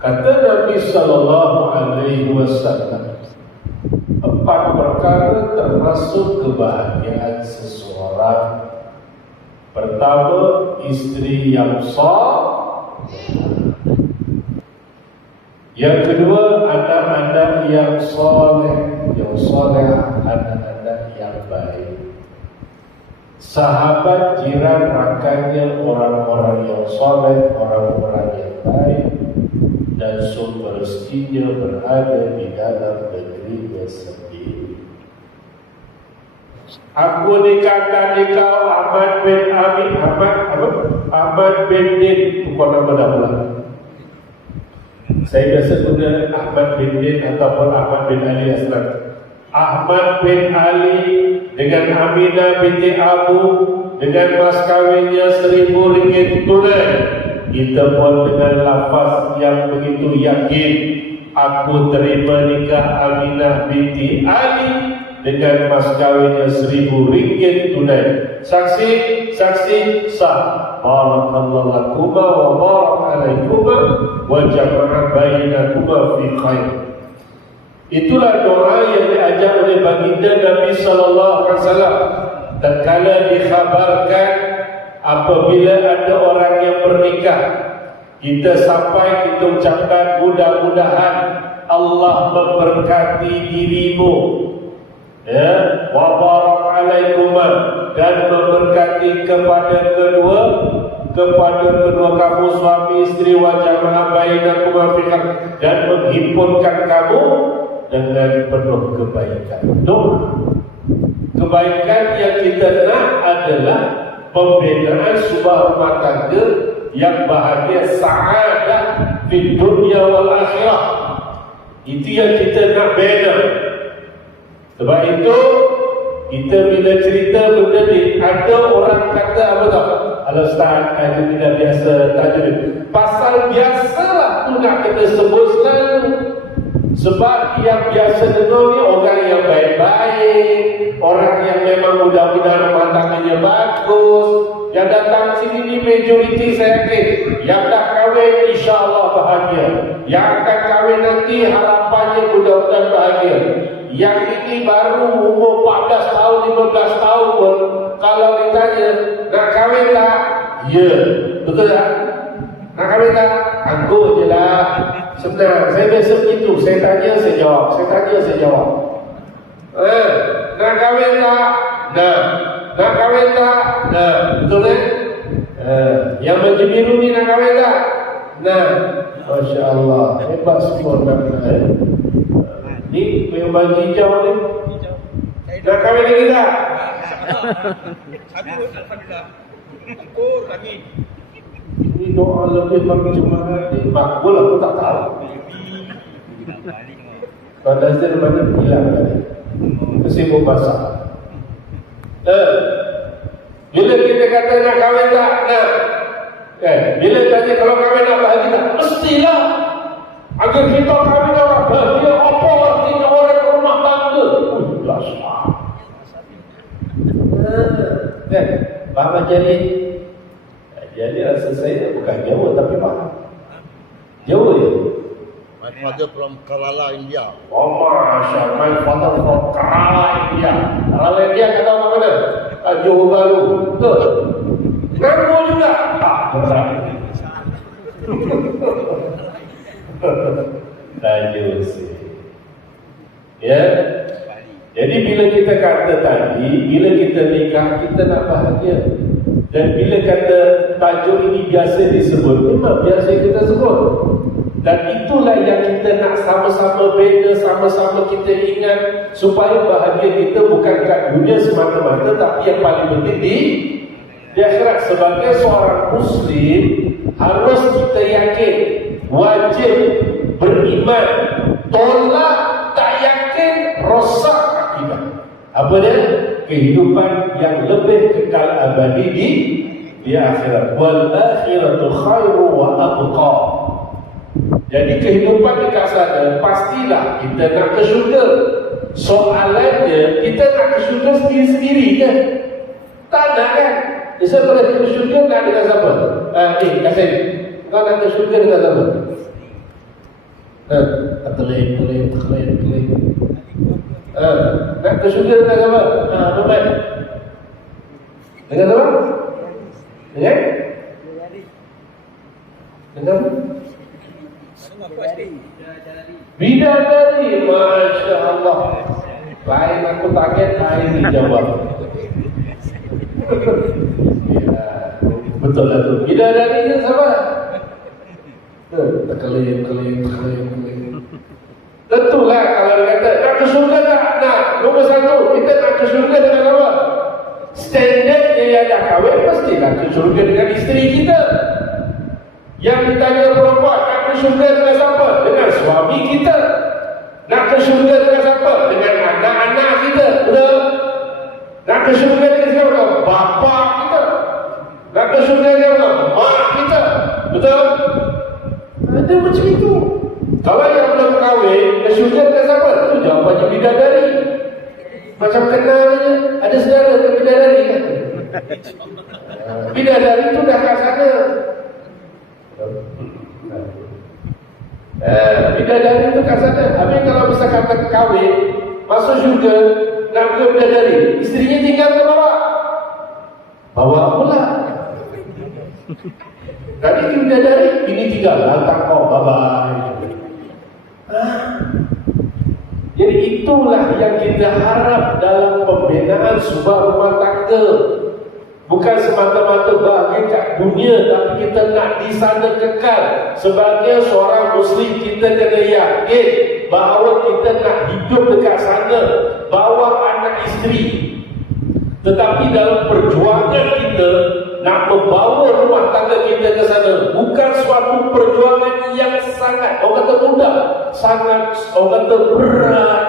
Kata Nabi sallallahu alaihi wasallam, 4 perkara termasuk kebahagiaan seseorang. Pertama, isteri yang saleh. Yang kedua, anak-anak yang soleh, anak-anak yang baik. Sahabat, jiran, rakannya, orang-orang yang soleh, orang-orang yang baik, dan sumber rezekinya berada di dalam negerinya sendiri. Aku nikahkan kau Ahmad bin Din, bukan nama dah. Saya biasa guna Ahmad bin Din ataupun Ahmad bin Ali Aslan. Ahmad bin Ali dengan Aminah binti Abu dengan mas kawinnya RM1,000 tunai. Kita pun dengan lafaz yang begitu yakin, aku terima nikah Aminah binti Ali dengan mas kawinnya RM1,000 tunai. Saksi sah. Barakallahu lakuma wa barak alaikuma wa jama'a bainakuma fi khair. Itulah doa yang diajar oleh baginda Nabi sallallahu alaihi wasallam tatkala dikhabarkan apabila ada orang yang bernikah. Kita ucapkan mudah-mudahan Allah memberkati dirimu, ya, wa barak alaikuma, dan memberkati kepada kedua kamu suami istri, wa jama'a bainakuma fi khair, dan menghimpunkan kamu dengan penuh kebaikan. Kebaikan yang kita nak adalah pembinaan sebuah rumah tangga yang bahagia, sa'adah di dunia wal akhirah. Itu yang kita nak bina. Sebab itu kita bila cerita benda ni, ada orang kata apa tau? Kalau Ustaz, itu tidak biasa, tak ada. Pasal biasalah tu nak kita sebut selalu. Sebab yang biasa dengar ni orang yang baik-baik, orang yang memang mudah-mudahan rumah tangganya bagus. Yang datang sini ni majoriti saya yakin. Yang dah kahwin insya-Allah bahagia. Yang akan kahwin nanti harapannya mudah-mudahan bahagia. Yang ini baru umur 14 tahun, 15 tahun pun kalau ditanya nak kahwin tak? Ya, betul tak? Nak kahwin tak? Anggur je lah. Senang, saya biasa begitu. Saya tanya, saya jawab. Nak kahwin tak? Nak kahwin tak? Betul kan? Yang baju biru ni nak kahwin tak? Masya Allah, hebat semua nak ni yang baju hijau ni nak kahwin lagi tak? Anggur lagi. Ini doa lebih bagi jemaah ni makbul, aku tak tahu. Pada Azir mana hilang tadi kesibuk basah. Bila kita kata nak kahwin tak? Bila tanya kalau kahwin nak bahagia tak? Mestilah. Agar kita kahwin orang bahagia, apa artinya orang rumah tangga? Faham jadi rasa saya bukan Jawa tapi faham. Jawa ya? My father from Kerala, India. Oh, Masya, my father from Kerala, India. Kerala, India kata apa mana? Johor Bahru. Betul? Ngamu juga? Berat. Tajul sih. Ya? Jadi bila kita kata tadi, bila kita nikah, kita nak bahagia. Dan bila kata tajuk ini biasa disebut, memang biasa kita sebut. Dan itulah yang kita nak sama-sama bina, sama-sama kita ingat, supaya bahagia kita bukan kat dunia semata-mata, tapi yang paling penting di akhirat. Sebagai seorang Muslim, harus kita yakin, wajib beriman, tolak tak yakin, rosak akidah. Apa dia? Kehidupan yang lebih kekal abadi di akhirat. Wal akhiratu khairu wa abqa. Jadi kehidupan dekat sana pastilah kita nak ke syurga. Soalannya, kita nak ke syurga sendiri-sendiri ke? Tak nak kan? Jadi kalau ke syurga nak dengan siapa? Kasih. Kau nak ke syurga dengan siapa? Kelip. Nak ke syurga dengan apa? Tuan. Dengan apa? Dengan bidadari. Masya Allah. Lain aku target, lain dijawab. Ya, betul lah tu. Bidadari ni siapa? Kelip. Tentulah kalau dia kata nak ke syurga tak? Nak. Nombor satu, kita nak ke syurga dengan apa? Standardnya yang dah kahwin mestilah ke syurga dengan isteri kita. Yang ditanya perempuan, nak ke syurga dengan siapa? Dengan suami kita. Nak ke syurga dengan siapa? Dengan anak-anak kita. Betul? Nak ke syurga dengan siapa? Bapa kita. Nak ke syurga dengan siapa? Mak kita. Betul? Ada macam itu. Kalau yang belum kahwin, ke syurga dengan siapa? Itu jawapannya bidadari. Macam kenalnya, ada saudara ke bidadari kan? Bidadari itu dah kat sana. Bidadari itu kat sana. Habis kalau bisa kata kahwin, masuk syurga, nak ke bidadari, isterinya tinggal ke bawah. Bawa pula. Tadi ke bidadari, ini tinggal, hantar kau, bye-bye. Jadi itulah yang kita harap dalam pembinaan sebuah rumah tangga. Bukan semata-mata bahagia kat dunia, tapi kita nak di sana kekal. Sebagai seorang Muslim, kita kena yakin bahawa kita nak hidup dekat sana, bawa anak isteri. Tetapi dalam perjuangan kita nak membawa rumah tangga kita ke sana, bukan suatu perjuangan yang sangat, orang kata mudah, sangat, orang kata berat.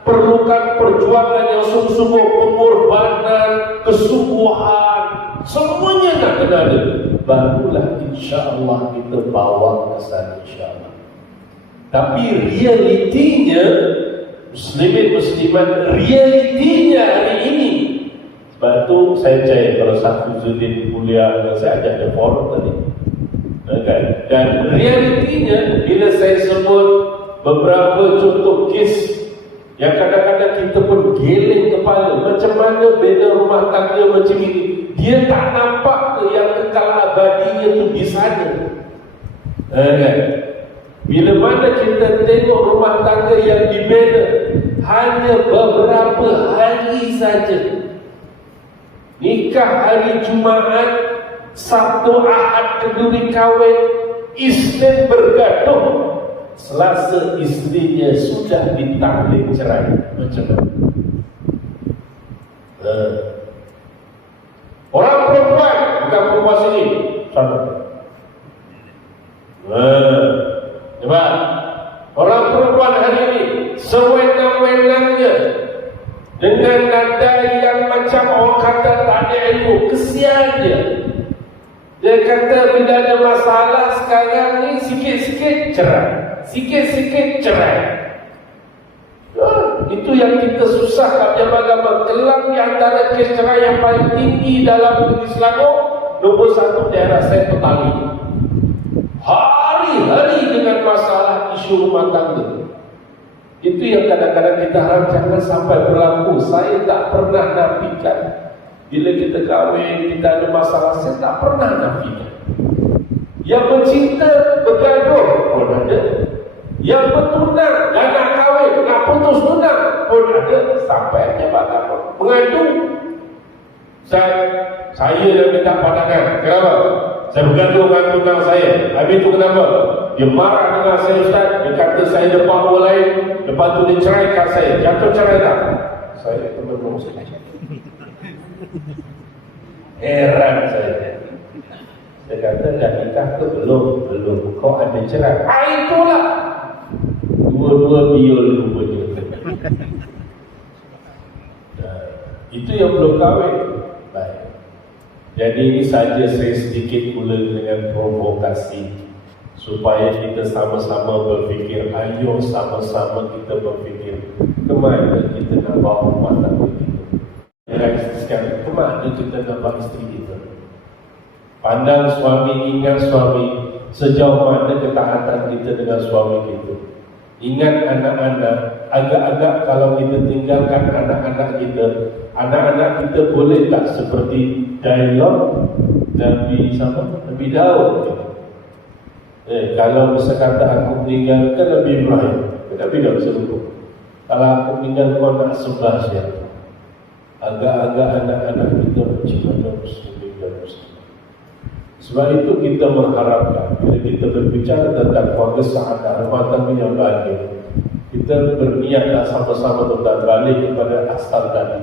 Perlukan perjuangan yang sungguh-sungguh, pengorbanan, kesungguhan, semuanya nak kena ada. Barulah insya-Allah kita bawa ke sana insya-Allah. Tapi realitinya, muslimin muslimat, realitinya hari ini. Sebab tu saya percaya kalau satu Zudin kuliah dan saya ajak dia forum tadi. Dan realitinya bila saya sebut beberapa contoh kes yang kadang-kadang kita pun geleng kepala, macam mana bina rumah tangga macam ini, dia tak nampak ke yang kekal abadinya tu di sana. Kan? Bila mana kita tengok rumah tangga yang dibina hanya beberapa hari saja. Nikah hari Jumaat, Sabtu Ahad kenduri kahwin, Isnin bergaduh, Selasa isterinya sudah ditahlik cerai. Macam mana? Orang perempuan, bukan perempuan sini, sama. Coba, orang perempuan hari ini sewenang-wenangnya dengan nada yang macam orang kata tak ada ilmu, kesian dia. Dia kata bila ada masalah sekarang ni sikit-sikit cerai, sikit-sikit cerai. Itu yang kita susah kat agama. Kelang di antara kes cerai yang paling tinggi dalam negeri Selangor, nombor satu daerah saya Petali. Hari-hari dengan masalah isu rumah tangga. Itu yang kadang-kadang kita harap jangan sampai berlaku. Saya tak pernah nafikan. Bila kita kahwin, kita ada masalah, saya tak pernah nafikan. Yang bercinta, bergaduh pun ada. Yang bertunang, dan nak kahwin, nak putus tunang pun ada. Sampai jabatan mengadu. Saya yang minta pandangan. Kenapa? Saya bergaduh dengan tunang saya. Habis itu kenapa? Dia marah dengan saya, Ustaz. Dia kata saya depan orang lain. Lepas tu dia ceraikan saya. Jatuh cerai tak? Saya teman-teman saya. Heran saya. Saya kata dah nikah ke belum? Belum. Kau ada cerai. Itulah. Dua-dua biol rupanya. Itu yang belum kahwin. Baik. Jadi ini saja saya sedikit mula dengan provokasi supaya kita sama-sama berfikir. Ayo sama-sama kita berfikir kemana kita nak bawa rumah tangga kita. Sekarang kemana kita nak bawa isteri kita. Pandang suami, ingat suami, sejauh mana ketaatan kita dengan suami kita. Ingat anak-anak, agak-agak kalau kita tinggalkan anak-anak kita boleh tak seperti dialog Nabi Daud. Kalau misalkan aku meninggalkan Nabi Ibrahim, Nabi Daud sebut, kalau aku meninggal kau nak sembah siapa? Agak-agak anak-anak kita macam mana muslimin dan muslimat. Sebab itu kita mengharapkan bila kita berbicara tentang keluarga saadah, rumah tangga yang bahagia, kita berniatlah sama-sama tentang balik kepada asal tadi.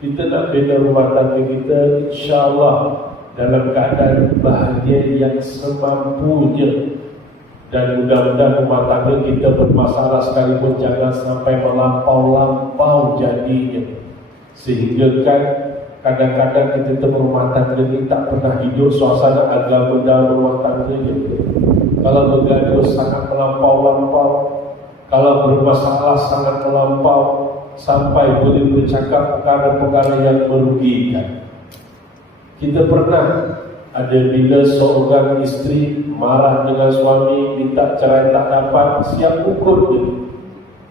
Kita nak bina rumah tangga kita insya-Allah dalam keadaan bahagia yang semampunya, dan mudah-mudahan rumah tangga kita bermasalah sekalipun jangan sampai melampau-lampau jadinya, sehingga kan kadang-kadang kita berumah tangga ini tak pernah hidup suasana agama dalam rumah tangganya. Kalau bergaduh sangat melampau-lampau, kalau bermasalah sangat melampau, sampai boleh bercakap perkara-perkara yang merugikan. Kita pernah ada bila seorang isteri marah dengan suami, minta cerai tak dapat, siap ukur dia.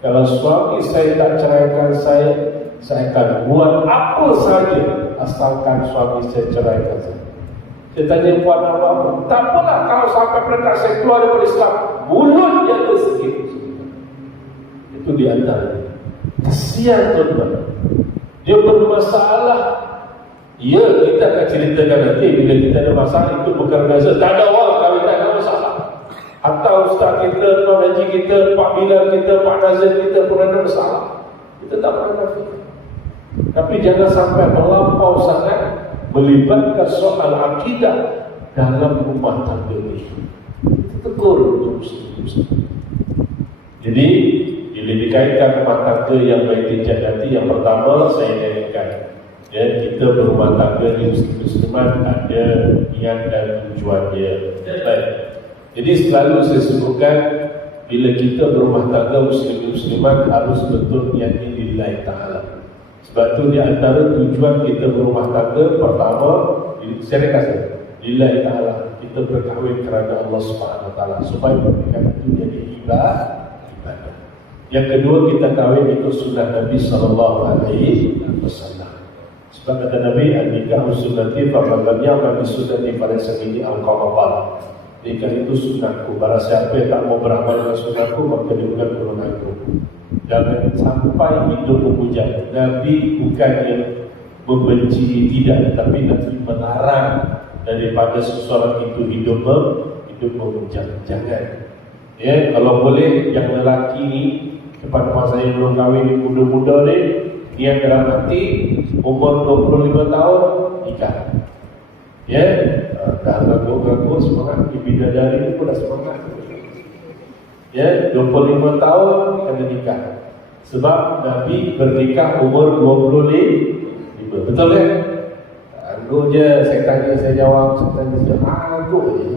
Kalau suami saya tak ceraikan saya akan buat apa saja asalkan suami saya ceraikan saya. Saya tanya buat apa? Tak apalah kalau sampai perintah saya keluar daripada Islam, mulut jaga sikit. Itu di antara. Kesian tuan-tuan. Dia bermasalah. Ya, kita akan ceritakan nanti bila kita ada masalah, itu bukan biasa. Tak ada orang kahwin tak ada masalah. Atau ustaz kita, tuan haji kita, Pak Bilal kita, Pak Nazir kita pun ada masalah. Kita tak pernah nafikan. Tapi jangan sampai melampau sangat melibatkan soal akidah dalam rumah tangga ini. Kita tegur untuk muslim. Jadi bila dikaitkan rumah tangga yang baik dijadati, yang pertama saya ingatkan, ya, kita berumah tangga di muslimat ada niat dan tujuannya. Baik. Jadi selalu saya sebutkan bila kita berumah tangga muslimat harus betul niatnya lillahi ta'ala. Sebab tu di antara tujuan kita berumah tangga pertama, saya kata lillahi ta'ala, kita berkahwin kerana Allah Subhanahu Wa Taala supaya pernikahan itu jadi ibadah. Yang kedua, kita kahwin itu sunnah Nabi sallallahu alaihi wasallam. Sebab kata Nabi, an-nikahu sunnati faman lam ya'mal bi sunnati falaysa minni aw qawabal. Nikah itu sunnahku. Barang siapa yang tak mau beramal dengan sunnahku, maka dia bukan golonganku. Jangan sampai hidup memuja. Nabi bukannya membenci, tidak, tetapi Nabi melarang daripada seseorang itu hidup memuja. Jangan. Ya, kalau boleh yang lelaki ni, depan rumah saya belum kahwin ni, muda-muda ni, niat dalam hati umur 25 tahun nikah. Ya, dah gagu-gagu semangat, bidadari ni pun dah semangat. Ya, 25 tahun kena nikah. Sebab Nabi bernikah umur 25. Betul kan? Anggur je, saya tanya, saya jawab, saya tanya, saya anggur je.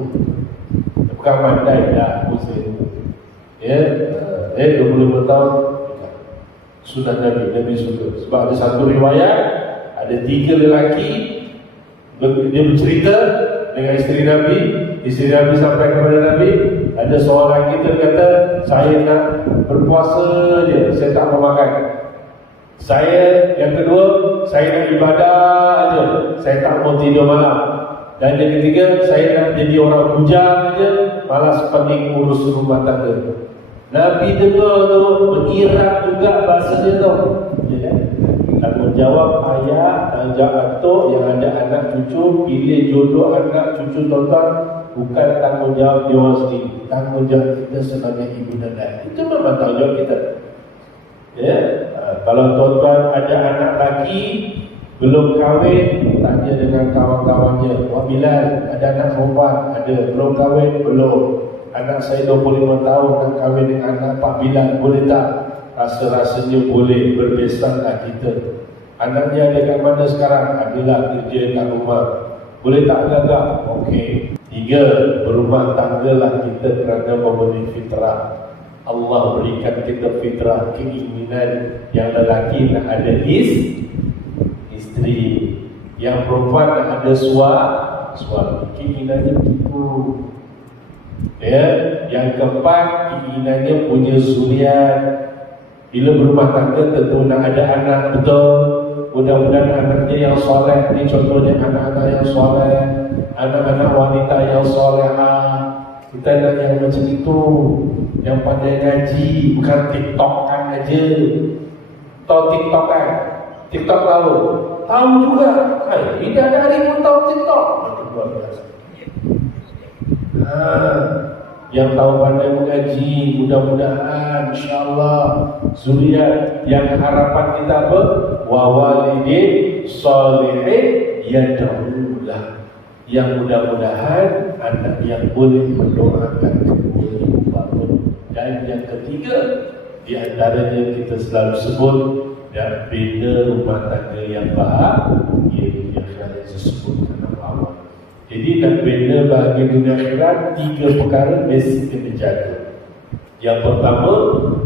Bukan pandai dah Muslim. Ya, 25 tahun sudah Nabi suka. Sebab ada satu riwayat, ada 3 lelaki dia bercerita dengan isteri Nabi. Isteri Nabi sampai kepada Nabi, ada seorang kita kata, saya nak berpuasa je, saya tak mau makan. Saya, yang kedua, saya nak ibadah je, saya tak mau tidur malam. Dan yang ketiga, saya nak jadi orang bujang je, malas pergi urus rumah tangga. Nabi dengar tu, mengirat juga bahasa dia tu. Ya, tanggungjawab ayah, tanggungjawab atuk yang ada anak cucu, pilih jodoh anak cucu tuan-tuan, bukan tanggungjawab dia orang sendiri. Tanggungjawab kita sebagai ibu dan ayah. Itu memang tanggungjawab kita. Ya, kalau tuan-tuan ada anak lagi belum kahwin, tanya dengan kawan-kawannya, Wah Bilal, ada anak perempuan? Ada. Belum kahwin? Belum. Anak saya 25 tahun nak kahwin dengan anak Pak Bilal, boleh tak? Rasa-rasanya boleh, berbesanlah kita. Anaknya ada kat mana sekarang? Adalah kerja kat rumah. Boleh tak gagak? Okey. 3, berumah tanggalah kita kerana memberi fitrah. Allah berikan kita fitrah, keinginan yang lelaki nak ada isteri, yang perempuan nak ada suami. Keinginannya begitu. Ya, yang keempat, keinginannya punya zuriat. Bila berumah tangga tentu nak ada anak, betul. Mudah-mudahan anaknya yang soleh. Ini contohnya anak-anak yang soleh, anak-anak wanita yang solehah. Kita nak yang macam itu, yang pandai ngaji, bukan tiktokan aja. Tahu tiktok kan? Tiktok tahu? Tahu juga. Hai, bidadari pun tahu tiktok. Luar biasa. Yang tahu pandai mengaji, mudah-mudahan insyaAllah zuriat yang harapan kita apa? Wa walidin sholihin yad'ulah. Yang mudah-mudahan anak yang boleh mendoakan kebaikan. Dan yang ketiga, di antaranya kita selalu sebut, dan bina rumah tangga yang bahagia yang kerana disebutkan awal. Jadi nak bina bahagia dunia akhirat, 3 perkara mesti kena jaga. Yang pertama,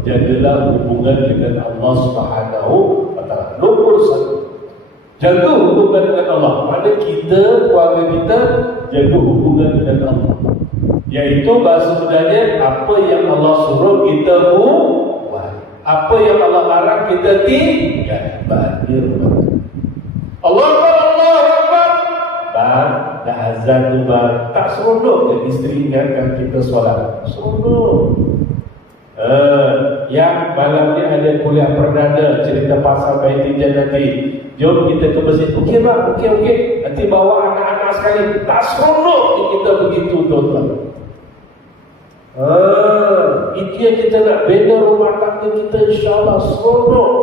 jagalah hubungan dengan Allah Subhanahu wa Ta'ala. Nombor 1, jaga hubungan dengan Allah. Mana kita, keluarga kita, jaga hubungan dengan Allah. Iaitu bahasa mudahnya, apa yang Allah suruh kita buat, apa yang Allah larang kita tinggal. Bahagia Allah Akbar. Dah azan tu tak seronok ke isteri ingatkan kita solat? Seronok. Yang malam ni ada kuliah perdana cerita pasal Baitul Jannati. Jom kita ke masjid. Okey bang, okey. Nanti bawa anak-anak sekali. Tak seronok kita begitu, tuan-tuan. Itu yang kita nak bina rumah tangga kita, insyaAllah seronok.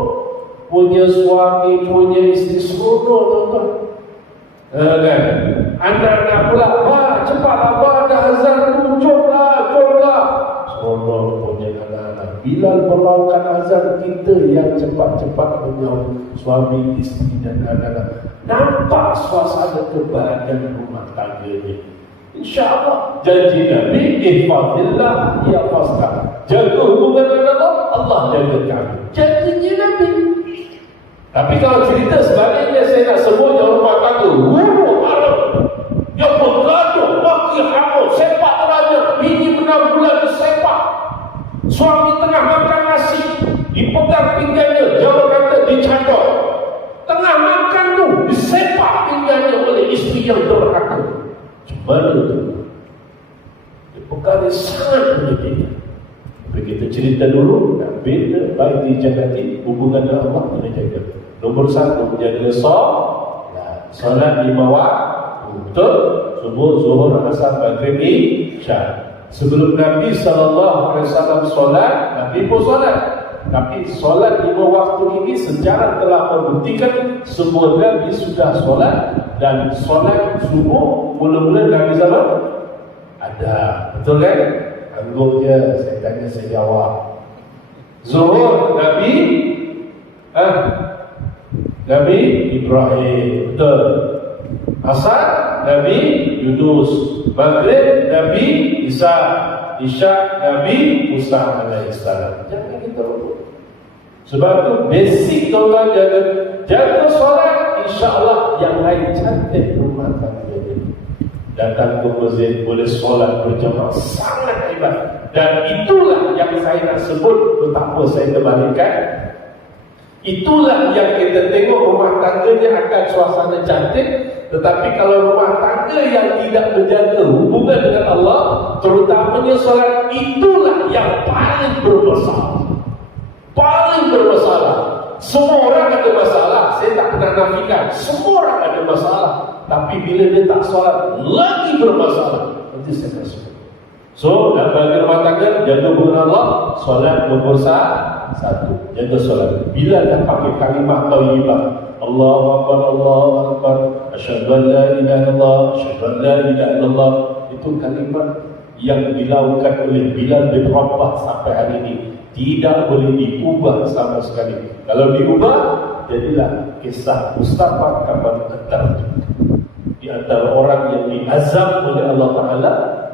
Punya suami, punya isteri seronok, tuan-tuan. Kan? Anak-anak pula, cepatlah, dah azan tu, jomlah. Seronok punya anak-anak. Bila berlakukan azan, kita yang cepat-cepat menjauh suami, isteri dan anak-anak. Nampak suasana kebahagiaan rumah tangga ni. InsyaAllah janji Nabi, ihfazillah yahfazka. Jaga hubungan dengan Allah, Allah jaga kami. Janjinya Nabi. Tapi kalau cerita sebaliknya, saya nak sebut dalam rumah tangga, huru haram, yang bergaduh, maki hamur, sepak teranya, bini benar bulan disepak, suami tengah makan nasi, dipegang pinggangnya, jawab kata dicadok, tengah makan tu disepak pinggangnya oleh isteri yang durhaka. Mana tu? Perkara sangat menyedihkan. Tapi kita cerita dulu, nak bina baik Jannati, hubungan dengan Allah kena jaga. Nombor 1, jaga solat 5 waktu. Betul? Subuh, zuhur, asar, maghrib, isya. Sebelum Nabi SAW solat, Nabi pun solat. Tapi solat 5 waktu ini sejarah telah membuktikan semua Nabi sudah solat. Dan solat subuh mula-mula Nabi zaman ada. Betul kan? Anggap je, saya tanya, saya jawab. Zuhur Nabi Nabi Ibrahim. Betul. Asar Nabi Yunus. Maghrib Nabi Isa. Isya Nabi Musa alaihissalam. Jangan kita lupa. Sebab tu basic tuan-tuan, jaga solat, insya-Allah yang lain cantik rumah tangga ini. Datang ke masjid boleh solat berjamaah, sangat hebat. Dan itulah yang saya nak sebut, betapa saya terbalikkan. Itulah yang kita tengok, rumah tangganya akan suasana cantik. Tetapi kalau rumah tangga yang tidak menjaga hubungan dengan Allah, terutamanya solat, itulah yang paling bermasalah. Paling bermasalah. Semua orang ada masalah. Saya tak pernah nafikan, semua orang ada masalah. Tapi bila dia tak solat, lagi bermasalah. Nanti saya kasih. So, nak bagi rumah tangga, jaga hubungan Allah. Solat nombor 1. Jaga solat. Bila dah pakai kalimah thayyibah, Allahu Akbar, Allahu Akbar, asyhadu an la ilaha illallah, asyhadu an la ilaha illallah. Itu kalimah yang dilakukan oleh Bilal bin Rabah sampai hari ini. Tidak boleh diubah sama sekali. Kalau diubah, jadilah kisah Mustafa kapan ketar. Di antara orang yang diazab oleh Allah Ta'ala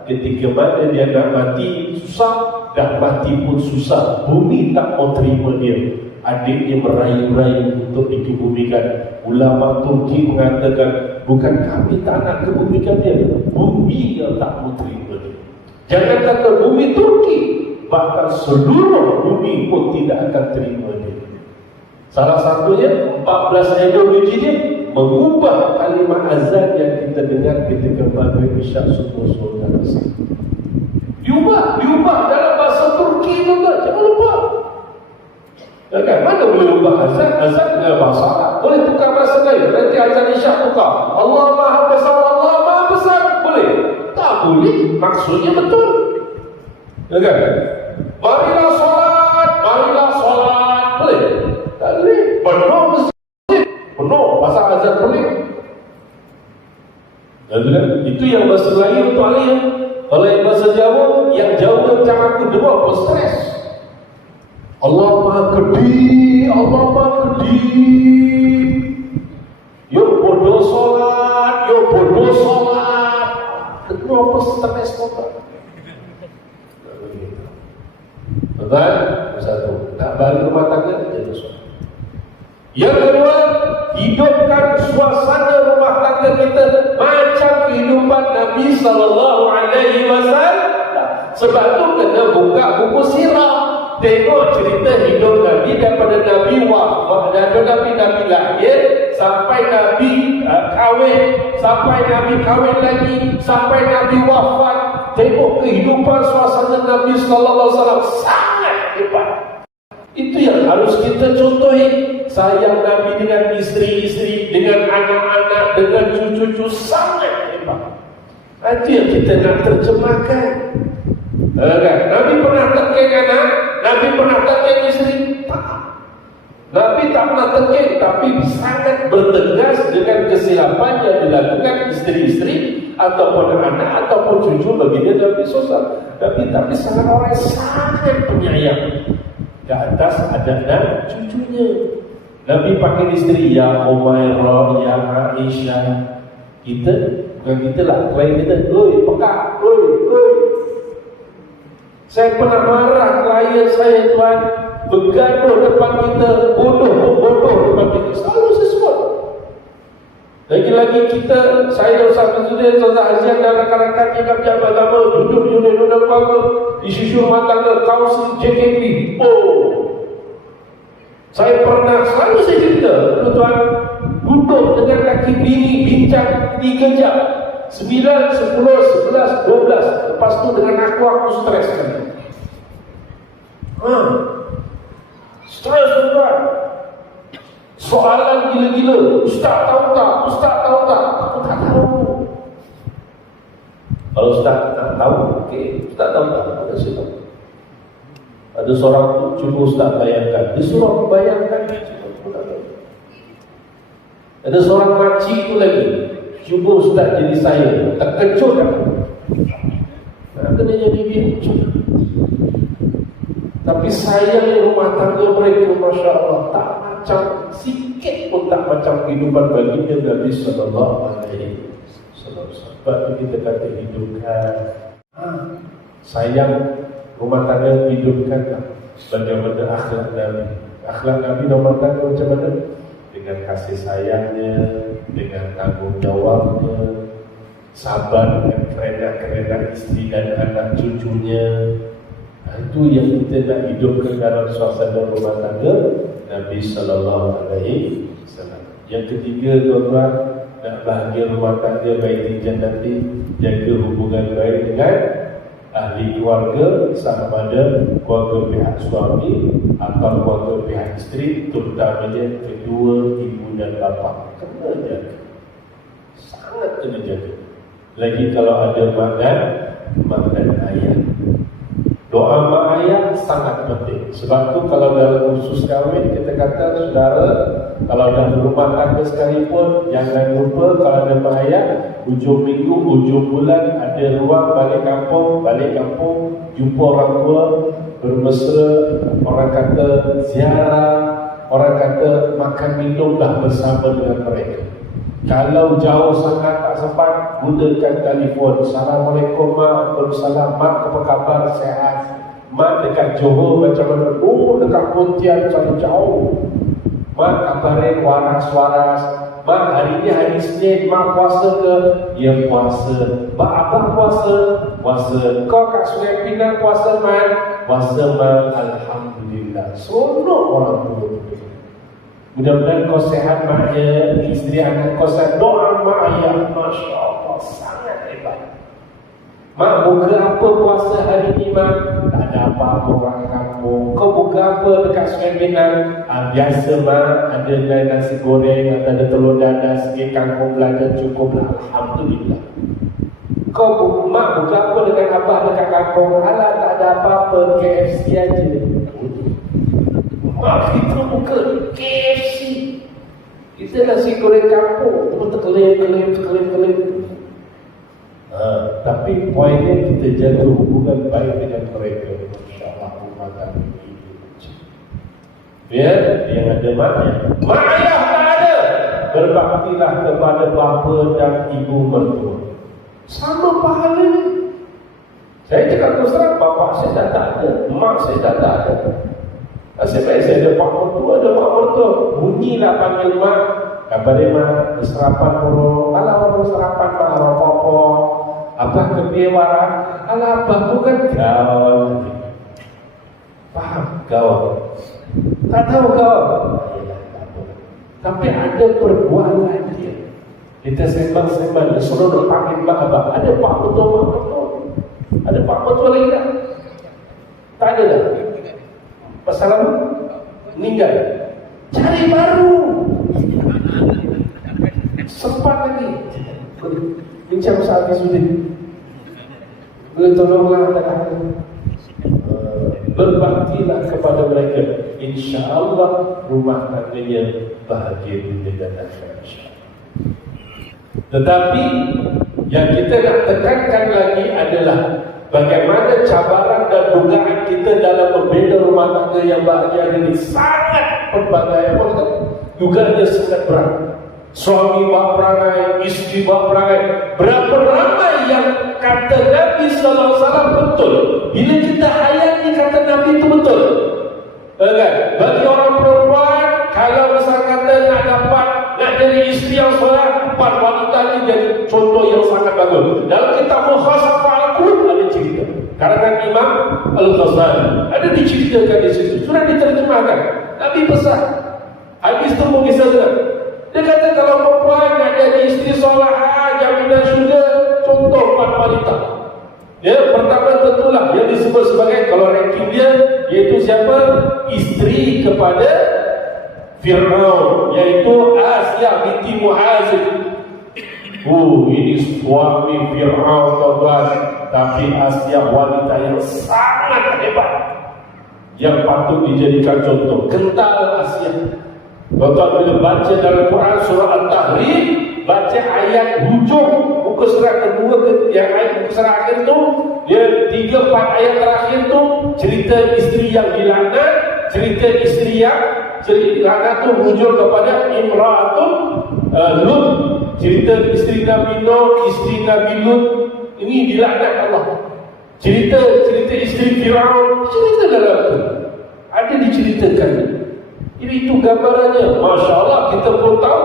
ketika mana dia nak mati susah, dah mati pun susah, bumi tak mau terima dia. Adiknya merayu-rayu untuk dikebumikan. Ulama Turki mengatakan, bukan kami tak nak kebumikan dia, bumi yang tak mau terima dia. Jangan kata bumi Turki, bahkan seluruh bumi pun tidak akan terima dia. Salah satunya 14 ideologi dia mengubah kalimat azan yang kita dengar ketika maghrib isyak subuh dan asar. Diubah dalam bahasa Turki itu tak, jangan lupa. Kan mana boleh ubah azan? Azan dengan bahasa Arab. Boleh tukar bahasa lain. Nanti azan isyak tukar. Allah Maha Besar, Allah Maha Besar. Boleh? Tak boleh. Maksudnya betul. Kan? Marilah solat. Boleh? Tak boleh. Penuh masjid. Penuh. Bahasa azan boleh. Itu yang bahasa Melayu untuk alih. Kalau yang bahasa Jawa, yang Jawa macam aku dua pun stres. Allah Maha Gede, Allah Maha Gede. Yo bodoh solat. Itu apa stres kota? Betul? Satu. Tak balik rumah tangga, jadi solat. Yang kedua, hidupkan suasana rumah tangga kita macam kehidupan Nabi Sallallahu Alaihi Wasallam. Sebab tu kena buka buku sirah. Tengok cerita hidup Nabi daripada Nabi wafat, daripada Nabi lahir sampai Nabi kahwin, sampai Nabi kahwin lagi, sampai Nabi wafat. Tengok kehidupan suasana Nabi Sallallahu Alaihi Wasallam sangat hebat. Itu yang harus kita contohi. Sayang Nabi dengan isteri-isteri, dengan anak-anak, dengan cucu-cucu sangat hebat. Itu yang kita nak terjemahkan. Nabi pernah tekeng anak, Nabi pernah tekeng isteri? Tak. Nabi tak pernah tekeng, tapi sangat bertegas dengan kesilapan yang dilakukan isteri-isteri ataupun anak ataupun cucu baginda Nabi sosial. Tapi sangat orang sangat penyayang ke atas anak dan cucunya. Nabi panggil isteri, ya Umairah, ya Aisyah. Bukan kita lah, klien kita, oi pekak, oi. Saya pernah marah klien saya, tuan, bergaduh depan kita, bodoh depan kita. Selalu sesuai. Lagi-lagi kita, saya dan Ustaz Sudin, Ustaz Azian dan rakan-rakan yang pejabat agama duduk di unit keluarga, isu-isu rumah tangga, kaunsil JKP. Saya pernah, selalu saya cerita, tuan, duduk dengan laki bini, bincang 3 jam, 9, 10, 11, 12. Lepas tu dengan aku stres kan. Stres tuan. Soalan gila-gila. Ustaz tahu tak? Aku tak tahu. Kalau Ustaz tak tahu, okey. Ustaz tahu tak? Aku kasih tahu. Ada seorang tu, cuba Ustaz bayangkan. Dia suruh bayangkan. Ada seorang makcik tu lagi. Cuba Ustaz jadi saya. Terkejut aku. Kena jadi bincang. Tapi sayang rumah tangga mereka, Masya Allah, tak macam, sikit pun tak macam kehidupan baginda Nabi Sallallahu Alaihi Wasallam. Sebab itu kita kata hidupkan. Sayang rumah tangga hidupkan bagaimana akhlak Nabi. Akhlak Nabi rumah tangga macam mana? Dengan kasih sayangnya, dengan tanggung jawabnya, sabar dengan kerana isteri dan anak cucunya. Itu yang kita nak hidupkan dalam suasana rumah tangga Nabi Sallallahu Alaihi Wasallam. Yang ketiga, tuan-tuan, nak bahagia rumah tangga baik di nanti, jaga hubungan baik dengan ahli keluarga, sama ada keluarga pihak suami atau keluarga pihak isteri, terutamanya kedua ibu dan bapa. Kena jaga, sangat kena jaga. Lagi kalau ada mak dan ayah. Doa mak ayah sangat penting. Sebab tu kalau dalam khusus kahwin kita kata, saudara, kalau dah berumah tangga sekalipun, jangan lupa kalau ada mak ayah, ujung minggu, ujung bulan ada ruang balik kampung, jumpa orang tua, bermesra, orang kata ziarah, orang kata makan minumlah bersama dengan mereka. Kalau jauh sangat tak sempat, gunakan telefon. Assalamualaikum mak, Waalaikumsalam mak, apa khabar, sehat? Mak dekat Johor macam mana? Oh, dekat Pontian, macam jauh. Mak kabarin waras-waras. Mak hari ini hari Senin, mak puasa ke? Ya puasa. Mak abah puasa? Puasa. Kau kat Sungai Pinang puasa man? Puasa man. Alhamdulillah. Sonok orang tua. Mudah-mudahan kau sehat maknya, isteri anak kau sehat. Doa mak ayah, Masya Allah, sangat hebat. Mak buka apa puasa hari ini mak? Tak ada apa-apa orang kampung. Kau buka apa dekat Sungai Pinang? Biasa mak, ada nasi goreng, ada telur dadah, sikit kangkung belanda, cukup lah. Alhamdulillah. Kau mak buka apa dengan abah dekat kampung? Alah tak ada apa-apa, KFC aja. Mak kita buka KFC. Kita nasi goreng kampung, terus terkelip. Tapi poinnya kita jaga hubungan baik dengan mereka. InsyaAllah rumah tangga ini. Ya, yang ada maknya. Mak ayah tak ada. Berbaktilah kepada bapa dan ibu mertua. Sama pahalanya. Saya cakap terus terang, bapa saya dah tak ada, mak saya dah tak ada. Nasib baik saya ada pak mertua, ada mak mertua. Bunyilah panggil mak. Kabar dia mak, sarapan dulu. Kalau orang sarapan mak, orang apa-apa. Abah kebiaya warang. Kalau abah bukan kawan. Faham? Kawan. Tak tahu kawan. Tapi ada perbuatan dia. Kita sembang-sembang, disuruh nak panggil mak abah. Ada pak mertua, mak mertua. Ada pak mertua lagi tak? Tak ada dah. Pasal apa? Meninggal. Cari baru. Sempat lagi. Bincang saat Isudin. Boleh tolonglah katakan. Berbaktilah kepada mereka. InsyaAllah rumah tangganya bahagia dunia dan akhirat. Tetapi yang kita nak tekankan lagi adalah bagaimana cabaran dan dugaan kita dalam membina rumah tangga yang bahagia ini sangat pelbagai. Dugaannya sangat berat. Suami buat perangai, isteri buat perangai. Berapa ramai yang kata Nabi SAW betul. Bila kita hayati kata Nabi itu betul. Kan? Bagi orang perempuan, kalau misal kata nak dapat, nak jadi isteri yang soleh, 4 wanita ini jadi contoh yang sangat bagus. Dalam kitab Mukhasafah Al-Quran ada cerita. Karangan Imam Al-Ghazali ada diceritakan di situ. Sudah diterjemahkan. Nabi pesan. Habis itu mengisah juga. Dia kata kalau perempuan nak jadi isteri solehah, jaminan syurga, contoh 4 wanita. Ya, pertama tentulah yang disebut sebagai, kalau ranking dia, iaitu siapa? Isteri kepada Fir'aun, iaitu Asia binti Mu'azib. Ini suami Fir'aun, tuan-tuan. Tapi Asia wanita yang sangat hebat, yang patut dijadikan contoh. Kental Asia. Tuan-tuan bila baca dalam Quran surah Al-Tahrim, baca ayat hujung muka surat kedua yang ayat muka surat akhir tu, dia 3-4 ayat terakhir tu cerita isteri yang dilaknat, cerita isteri yang laknat tu hujung kepada Imra'atun Lut, cerita isteri Nabi Nuh, isteri Nabi Lut, ini dilaknat Allah. Cerita isteri Firaun, cerita dalam tu ada diceritakan. Ini itu gambarannya. Masya Allah, kita pun tahu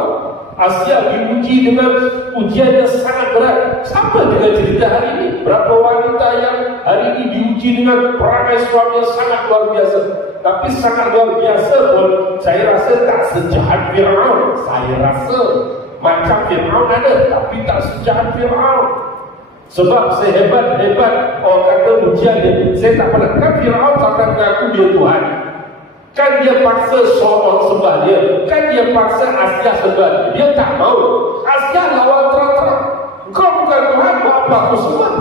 Asia diuji dengan ujian yang sangat berat. Sama dengan cerita hari ini. Berapa wanita yang hari ini diuji dengan perangai suami yang sangat luar biasa. Tapi sangat luar biasa pun saya rasa tak sejahat Fir'aun. Saya rasa macam Fir'aun ada, tapi tak sejahat Fir'aun. Sebab sehebat-hebat orang kata ujian dia, saya tak pernah. Kan Fir'aun sampai mengaku dia Tuhan. Kan dia paksa seorang sembah dia. Kan dia paksa Asia sembah dia. Dia tak mau. Asia lawan terang-terang. Kau bukan Tuhan, buat apa aku sembah?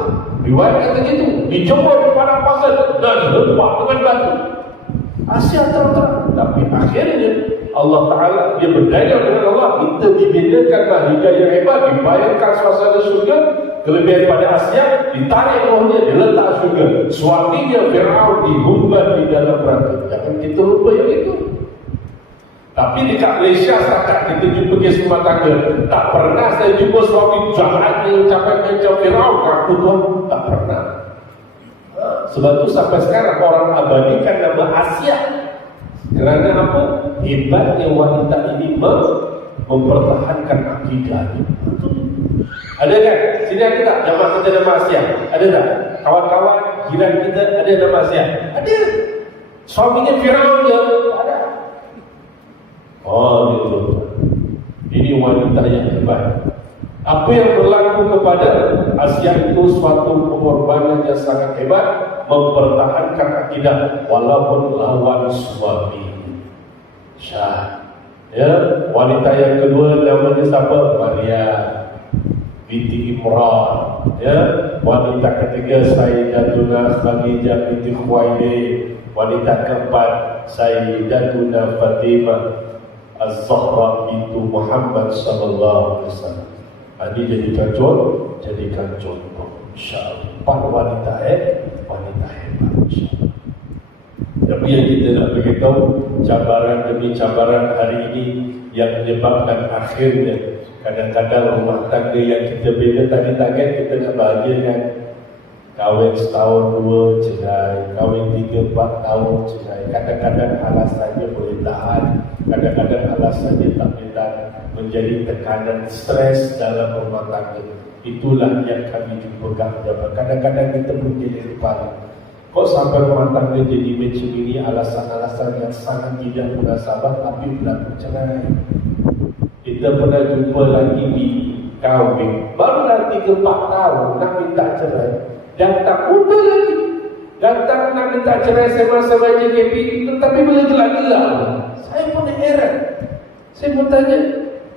Riwayat kata gitu. Dijemur di padang pasir dan dilempak dengan batu. Asia terang-terang. Tapi akhirnya Allah Ta'ala, dia berdaya dengan Allah. Kita dibinakan bahagia yang hebat, dibayarkan suasana syurga. Kelebihan pada Asia, ditarik rohnya, diletak syurga. Suaminya Fir'aun dihumban di dalam neraka. Jangan kita lupa yang itu. Tapi dekat Malaysia setakat kita jumpa kes rumah tangga, tak pernah saya jumpa suami jahat yang ucapan macam Fir'aun. Aku tuan, tak pernah. Sebab itu sampai sekarang orang abadikan nama Asia Kerana apa? Hebatnya wanita ini mempertahankan akidah. Ada kan? Sini ada tak jamaah kita nama Asia? Ada tak? Kawan-kawan jiran kita ada nama Asia? Ada. Suaminya Firaun je. Ada. Oh, itu. Ini wanita yang hebat. Apa yang berlaku kepada Asia itu suatu pengorbanan yang sangat hebat, mempertahankan akidah walaupun lawan suami. Syah. Ya, wanita yang kedua namanya siapa? Maria binti Imran. Ya, wanita ketiga Sayyidatuna Khadijah binti Khuwailid. Wanita keempat Sayyidatuna Fatimah Az-Zahra bintu Muhammad sallallahu alaihi wasallam. Ini jadikan contoh, insya-Allah. Para wanita wanita hebat, insya-Allah. Tapi yang kita nak beritahu, cabaran demi cabaran hari ini yang menyebabkan akhirnya kadang-kadang rumah tangga yang kita bina tadi target kita nak bahagiakan, kahwin setahun dua cerai, kahwin 3-4 tahun cerai. Kadang-kadang alasannya boleh tahan, kadang-kadang alasannya tak boleh tahan, menjadi tekanan stres dalam rumah tangga. Itulah yang kami jumpa. Kadang-kadang kita pun jadi lupa. Kok sampai rumah tangga jadi macam ini, alasan-alasan yang sangat tidak munasabah tapi berlaku cerai. Kita pernah jumpa lagi di kahwin, barulah 3-4 tahun nak minta cerai, datang muda lagi, datang nak minta cerai sama-sama JKP, tetapi boleh gelak-gelak. Saya pun heran. Saya pun tanya,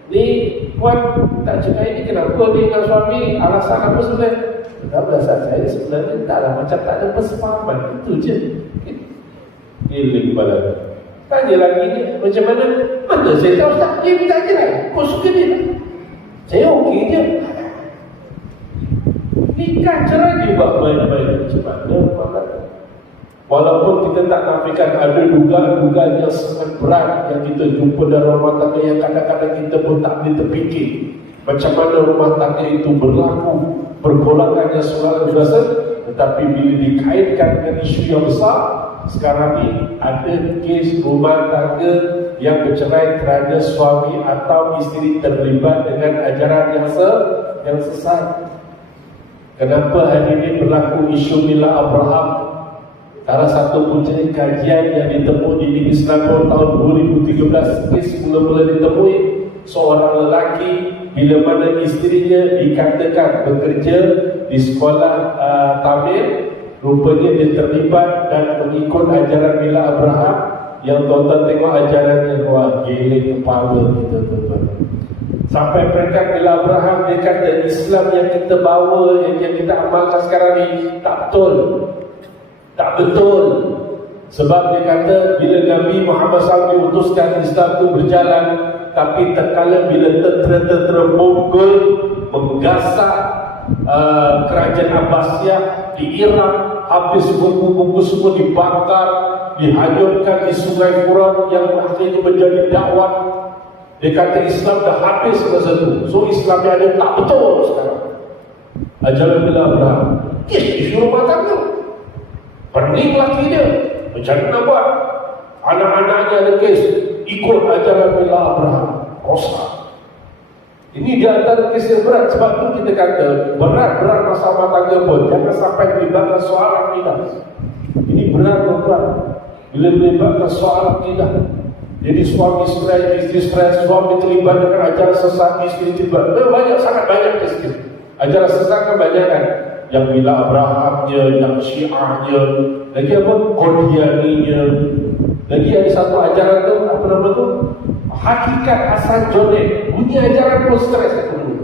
ni puan tak cerai ni kenapa ni dengan suami, alasan apa sebenarnya? Alasan saya sebenarnya taklah macam tak ada persefahaman, itu je. Giling kepala. Tanya lagi ni, macam mana? Mana saya tahu tak, dia minta cerai, kau suka dia lah. Saya okey je. Nikah cerai dia buat baik-baik macam mana? Walaupun kita tak nafikan ada dugaan-dugaan yang sangat berat yang kita jumpa dalam rumah tangga yang kadang-kadang kita pun tak boleh terfikir macam mana rumah tangga itu berlaku, pergolakannya soal biasa. Tetapi bila dikaitkan dengan isu yang besar, sekarang ni ada kes rumah tangga yang bercerai kerana suami atau isteri terlibat dengan ajaran yang sesat. Kenapa hari ini berlaku isu Mila Abraham? Salah satu punca kajian yang ditemui di Negeri Selangor tahun 2013, kes mula-mula ditemui seorang lelaki bila mana isterinya dikatakan bekerja di sekolah Tamil, rupanya dia terlibat dan mengikut ajaran Mila Abraham yang tuan-tuan tengok ajarannya, wah geleng kepala kita tuan-tuan. Sampai mereka Mila Abraham dia kata Islam yang kita bawa, yang kita amalkan sekarang ni tak betul. Tak betul. Sebab dia kata bila Nabi Muhammad SAW diutuskan Islam itu berjalan, tapi terkala bila tentera-tentera Mongol menggasak kerajaan Abbasiyah di Iraq, habis buku-buku semua dibakar, dihanyutkan di Sungai Furat yang akhirnya menjadi dakwah. Dia kata Islam dah habis masa itu. So Islam yang ada tak betul sekarang. Ajaran Mila Abraham. Isu rumah tangga. Pening laki dia. Macam mana buat? Anak-anaknya ada kes ikut ajaran Mila Abraham. Rosak. Ini di antara kes yang berat. Sebab itu kita kata berat-berat masalah rumah tangga pun jangan sampai melibatkan soal akidah. Ini berat tuan-tuan. Bila melibatkan soal akidah, jadi suami stres, isteri stres, suami terlibat dengan ajaran sesat, isteri terlibat. Banyak, sangat banyak kes. Ajaran sesat kan banyak kan. Yang Mila Abrahamnya, yang Syiahnya, lagi apa? Qadianinya. Lagi ada satu ajaran tu, apa nama tu? Hakikat asal jodoh. Bunyi ajaran pun stres aku dulu.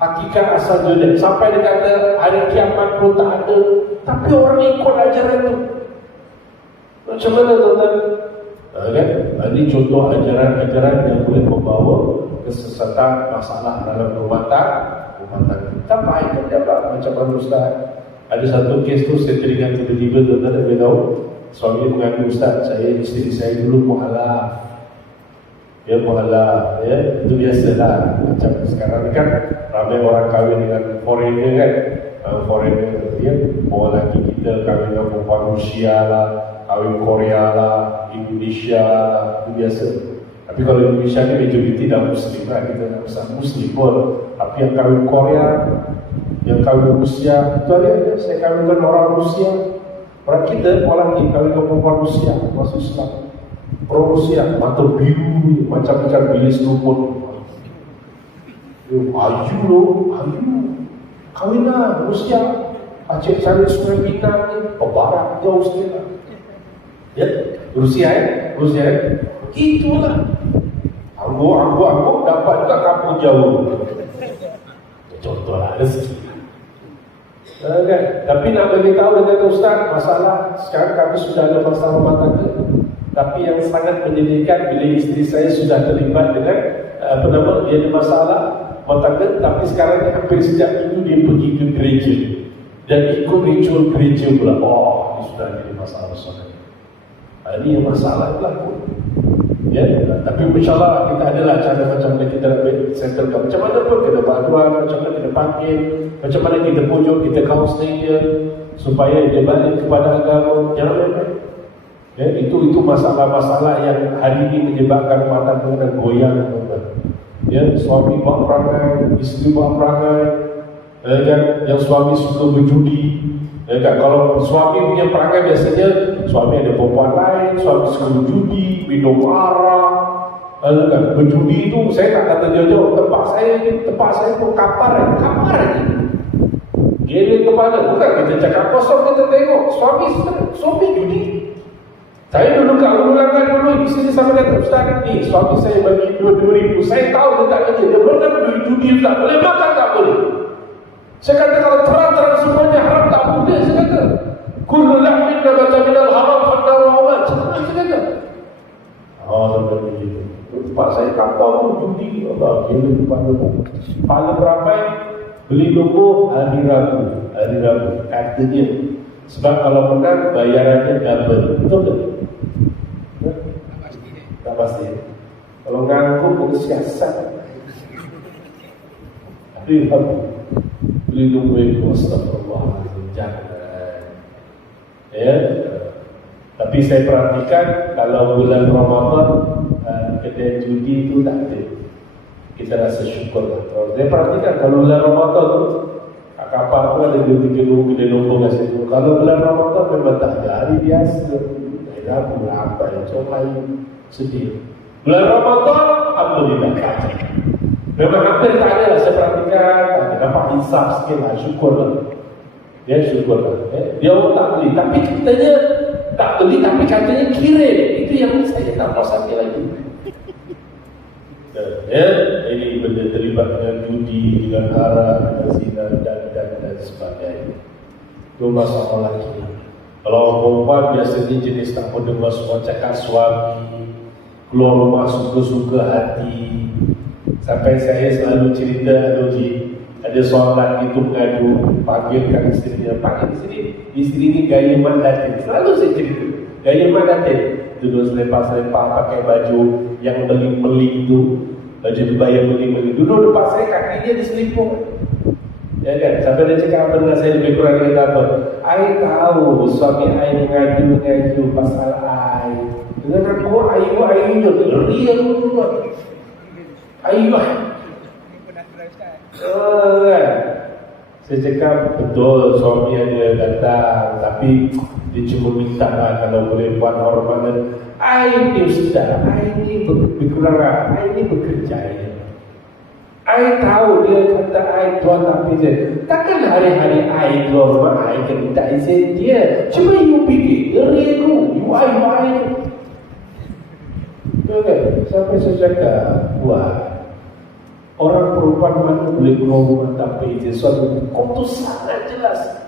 Hakikat asal jodoh. Sampai dia kata hari kiamat pun tak ada. Tapi orang ikut ajaran tu. Macam mana tuan-tuan? Kan? Ini contoh ajaran-ajaran yang boleh membawa kesesatan, masalah dalam rumah tangga. Tak baik kan dapat macam mana Ustaz. Ada satu kes tu saya teringat tiba-tiba tuan-tuan ada tahu. Suami mengaku Ustaz, isteri saya dulu muhalaf. Ya muhalaf, ya itu biasalah. Macam sekarang kan ramai orang kahwin dengan foreigner kan. Foreigner dia bawa lagi kita kahwin dengan perempuan Rusia lah, Kawin Korea lah, Indonesia lah, itu biasa. Tapi kalau Indonesia ni majoriti dah Muslim lah, kita tak usah Muslim pun. Tapi yang kawin Korea, yang kawin Rusia, itu ada. Saya kawinkan orang Rusia. Orang kita, orang ni kawin dengan perempuan Rusia, masuk Islam. Pro Rusia, mata biru, macam-macam bilis rumput. Ayu loh, ayu. Kawin lah Rusia. Aceh cari Sungai Pinang ni, pebarak jauh sikit lah. Ya, Rusia Rusia itulah. Anggur dapat juga kampung jauh. Contoh lah rezeki. Kan? Tapi nak bagi tahu dengan Ustaz, masalah sekarang kami sudah ada masalah rumah tangga. Tapi yang sangat menyedihkan bila isteri saya sudah terlibat dengan dia ada masalah rumah tangga, tapi sekarang ni hampir setiap minggu dia pergi ke gereja dan ikut ritual gereja pula. Oh, ini sudah jadi masalah besar. Ini yang masalah berlaku. Ya, tapi insyaAllah kita adalah cara macam mana kita nak settlekan. Macam mana pun kita bantuan, macam mana kita panggil, macam mana kita pujuk, kita counseling dia supaya dia balik kepada agama. Jangan main-main. Ya, itu masalah-masalah yang hari ini menyebabkan rumah tangga dan goyang. Ya, suami buat perangai, isteri buat perangai, yang suami suka berjudi. Kan? Kalau suami punya perangai biasanya suami ada perempuan lain, suami suka berjudi, minum arak, kan? Berjudi itu saya tak kata jauh-jauh, tempat saya pun kapar lagi. Gila kepala, bukan kita cakap kosong, kita tengok suami judi. Saya dulu kat ulangan dulu, isteri sama kata, Ustaz ni suami saya bagi 2,000, saya tahu dia tak kerja, dia pernah beli judi, Ustaz, boleh makan tak boleh? Saya kata kalau terang-terang semuanya haram tak boleh, saya kata. Kullu lahmin nabata minal haram fannaru awal. Saya kata. Begitu. Tempat saya kapal tu judi. Allah, gila kepala tu. Pahala beramai, beli logo hari Rabu. Katanya. Sebab kalau menang, bayarannya double. Betul tak? Tak pasti. Kalau ngangguk, kena siasat. Tapi lindung waiku astagfirullahaladzim, jangan. Ya. Tapi saya perhatikan kalau bulan Ramadan kedai judi itu tak ada. Kita rasa syukur lah. Saya perhatikan kalau bulan Ramadan tu kapal tu ada 2-3 kedai nombor kat situ. Kalau bulan Ramadan memang tak ada, hari biasa. Rabu apa yang lain sedih. Bulan Ramadan alhamdulillah tak ada. Memang hampir tak ada lah, saya perhatikan. Dapat insaf sikit lah, syukur lah. Ya, syukur lah. Dia orang tak beli, tapi katanya tak beli, tapi katanya kirim. Itu yang saya tak puas hati lagi. Ya, ini benda terlibat dengan judi, dengan haram, dengan zina dan sebagainya. Itu masalah lagi. Kalau perempuan biasanya jenis tak mendengar semua cakap suami, keluar rumah suka-suka hati. Sampai saya selalu cerita, ada seorang lelaki itu mengadu, panggilkan isteri dia, panggil isteri ni gaya mat datin. Selalu saya cerita, gaya mat datin. Duduk selepas-selepas pakai baju yang meling-meling tu, baju dibaya meling-meling. Duduk depan saya, kaki dia diselipung. Ya kan? Sampai dia cakap apa dengan saya lebih kurang dia kata apa? I tahu suami I mengadu pasal I. Dengan aku ayu-ayunya, ngeri aku tu. Ayu kan? Saya cakap betul suami ada datang, tapi dia cuma minta lah kalau boleh buat hormat. I ni ustaz, I ni berkurang, I ni bekerja. I tahu dia kata I tuan tapi dia takkan hari-hari I keluar rumah I kan minta izin dia. Cuma you fikir, ngeri aku, you I. Okay. Sampai saya cakap, wah, orang perempuan mana boleh keluar rumah tanpa izin suatu hukum itu sangat jelas.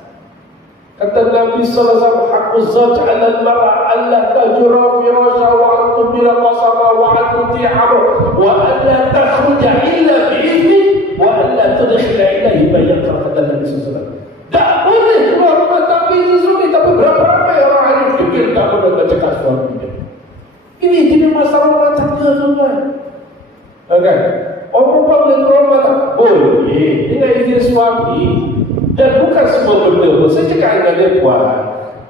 Kata Nabi SAW, hakku zat ala al-mar'a alla tajura firasha wa antum bila qasama wa antum ti'amu wa alla takhruja illa bi'izni wa alla tudkhila ilahi bayyakar, kata Nabi SAW. Tak boleh keluar rumah tanpa izin suami. Tapi berapa ramai orang hari fikir tak boleh cakap suami dia. Ini jadi masalah rumah tangga tuan. Okay. Orang perempuan boleh keluar rumah tak? Boleh, dengan izin suami. Dan bukan semua benda pun. Saya cakap dengan dia puan,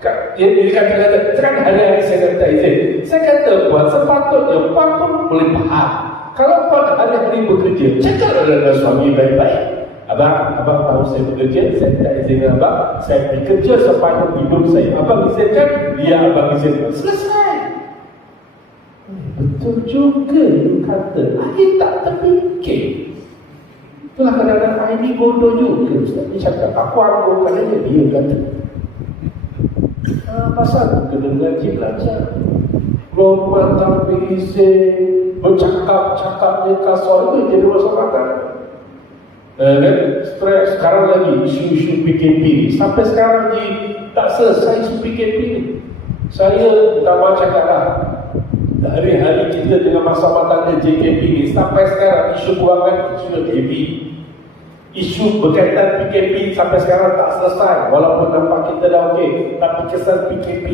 Dia kata-kata, kan hari-hari saya kata izin. Saya kata, Puan, sepatutnya Puan pun boleh faham. Kalau Puan hari-hari bekerja, cakap dengan suami baik-baik. Abang tahu saya bekerja, saya minta izin dengan abang, saya bekerja sepanjang hidup saya. Abang izinkan, dia abang izinkan. Selesai. Betul juga dia kata, dia tak terfikir. Itulah kadang-kadang ini bodoh juga. Ustaz ni cakap, aku anggurkan dia kata. Pasal kena ngaji belajar. Lompat tapi izin, bercakap-cakap dia kasar itu jadi masalah kan? Stres. Sekarang lagi isu-isu PKP ni sampai sekarang tak selesai isu PKP ni. Saya tak mahu cakap lah, hari-hari kita dengan masa tangga JKP ni sampai sekarang isu kewangan isu JKP, isu berkaitan PKP sampai sekarang tak selesai. Walaupun nampak kita dah okey, tapi kesan PKP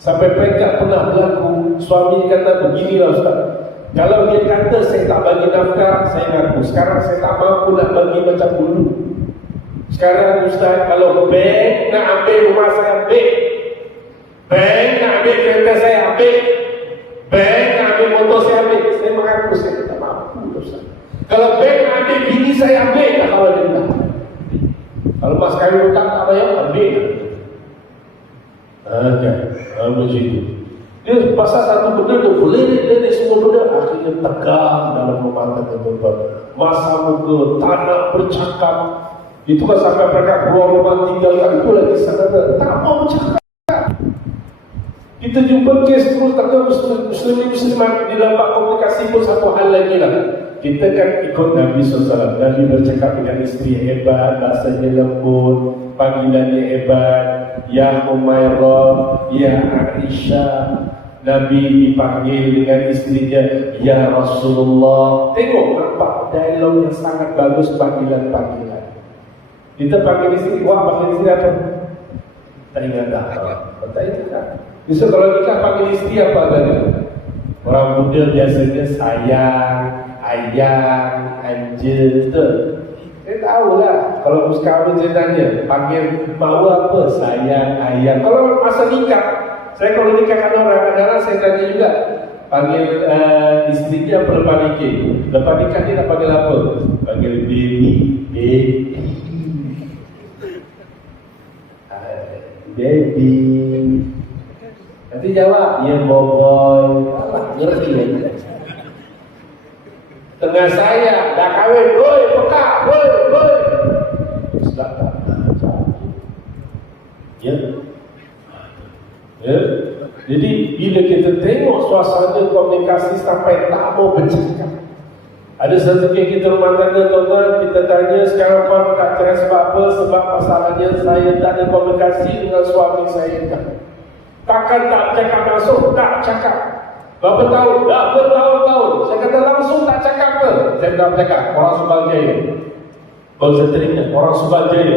sampai peringkat pernah berlaku. Suami kata beginilah Ustaz, kalau dia kata saya tak bagi nafkah, saya ngaku. Sekarang saya tak mampu nak bagi macam dulu. Sekarang Ustaz, kalau bank nak ambil rumah saya ambil, bank nak ambil kereta saya ambil, bank nak ambil motor saya ambil, saya mengaku saya tak mampu Ustaz. Kalau bank nak ambil bini saya ambil, tak tahu dia tak. Kalau mas kawin hutang tak bayar, ambil. Macam itu. Dia pasal satu benda dia boleh semua benda, akhirnya tegang dalam rumah tangga tuan-tuan. Masa muka, tak nak bercakap. Itu kan sampai mereka keluar rumah tinggalkan, itu lagi sangat tak mau bercakap. Kita jumpa kes terus tangga muslimat di dalam komunikasi pun satu hal lagi lah. Kita kan ikut Nabi SAW. Nabi bercakap dengan isteri hebat, bahasanya lembut, panggilannya hebat. Ya Umairah, Ya Aisyah. Nabi dipanggil dengan istrinya Ya Rasulullah. Tengok, nampak dialog yang sangat bagus, panggilan-panggilan. Kita panggil isteri, wah panggil isteri apa? Tak ingat dah. Tak ingat dah. Besok kalau nikah panggil isteri apa tadi? Orang muda biasanya sayang, ayang, anjel, betul? Saya tahulah. Kalau muska kahwin saya tanya, panggil mahu apa? Sayang, ayang. Kalau masa nikah, saya kalau nikahkan orang, kadang-kadang saya tanya juga, panggil istrinya apa lepas nikah? Lepas nikah dia nak panggil apa? Panggil baby, baby. Nanti jawab, ya boboy. Alah, ngerti ya. Tengah saya dah kahwin, boy, pekak, boy. Sudah tak. Ya. Ya. Jadi bila kita tengok suasana komunikasi sampai tak mau bercakap. Ada satu kita rumah tangga tuan-tuan, kita tanya sekarang Puan tak cerai sebab apa? Sebab masalahnya saya tak ada komunikasi dengan suami saya. Takkan tak cakap langsung? Tak cakap. Berapa tahun? Dah bertahun-tahun. Saya kata langsung tak cakap ke? Saya tak cakap. Orang Subang Jaya. Baru saya teringat orang Subang Jaya.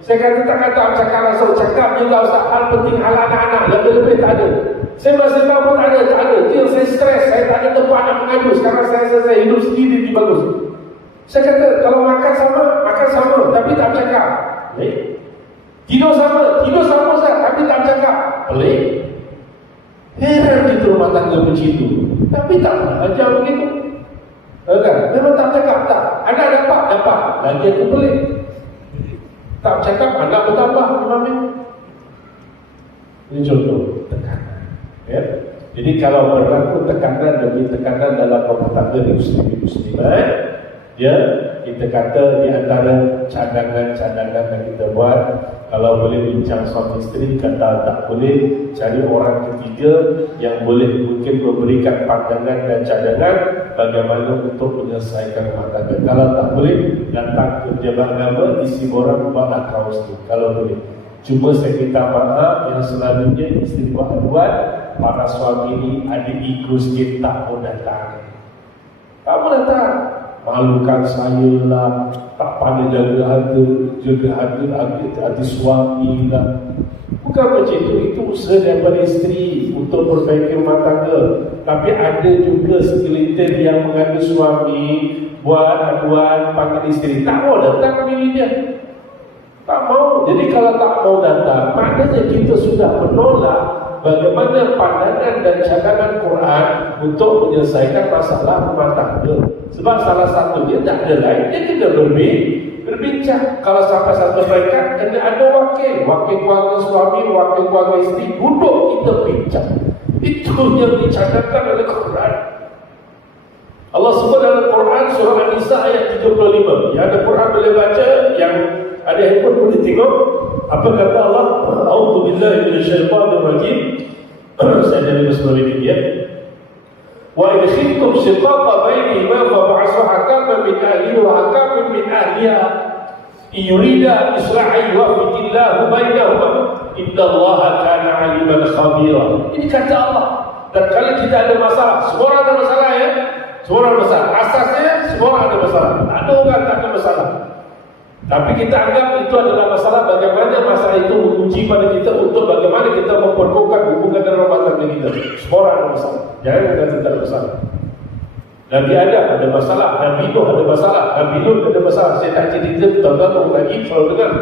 Saya kata tak cakap langsung. Cakap juga Ustaz, hal penting, hal anak-anak. Lebih-lebih tak ada. Saya masih tahu pun tak ada. Itu yang saya stres. Saya tak ada tempat nak mengadu. Sekarang saya hidup sendiri di bagus. Saya kata kalau makan sama. Tapi tak cakap. Tidur sama Ustaz. Tapi tak cakap. Pelik. Heran kita rumah tangga macam itu. Tapi tak pernah ajar begitu. Kan? Memang tak cakap, tak. Anak dapat. Lagi aku pelik. Tak cakap, anak bertambah. Ini contoh tekanan. Ya? Jadi kalau berlaku tekanan demi tekanan dalam rumah tangga di muslimat, ya, kita kata di antara cadangan-cadangan yang kita buat, kalau boleh bincang suami isteri, kata tak boleh, cari orang ketiga yang boleh mungkin memberikan pandangan dan cadangan bagaimana untuk menyelesaikan rumah tangga. Kalau tak boleh, datang ke pejabat agama, isi borang, buatlah kaos tu kalau boleh. Cuma saya minta maaf yang selalunya isteri buat para suami ini ada ego sikit, tak mau datang. Tak mau datang. Malukan saya lah, tak pandai jaga hati suami lah. Bukan macam itu usaha daripada isteri untuk perbaiki rumah tangga. Tapi ada juga segelintir yang mengadu suami, buat aduan, panggil isteri, tak mau datang pilih dia. Tak mau. Jadi kalau tak mau datang, maknanya kita sudah menolak bagaimana pandangan dan cadangan Quran untuk menyelesaikan masalah rumah tangga. Sebab salah satunya tak ada lain, dia kena berbincang. Kalau sampai satu mereka, kena ada wakil keluarga suami, wakil keluarga isteri, duduk kita bincang. Itu yang dicadangkan oleh Quran. Allah sebut dalam Quran surah An-Nisa ayat 35. Yang ada Quran boleh baca, yang ada handphone boleh tengok. Apa kata Allah? A'udzubillahi minasyaitonirrajim. Saya dari Bismillah ini ya. Wa in khiftum shiqaqa bainihima fab'athu hakaman min ahlihi wa hakaman min ahliha yurida islahan yuwaffiqillahu bainahuma innallaha kana 'aliman khabira. Ini kata Allah. Dan kalau tidak ada masalah, semua orang ada masalah ya. Semua orang ada masalah. Asasnya semua orang ada masalah. Ada orang tak ada masalah. Tapi kita anggap itu adalah masalah, bagaimana masalah itu menguji pada kita untuk bagaimana kita memperkuatkan hubungan dalam rumah tangga kita. Semua orang ada masalah. Jangan kata tidak ada masalah. Nabi Adam ada masalah, Nabi Nuh ada masalah, Nabi Lut ada masalah. Saya tak cerita betul-betul lagi selalu dengar.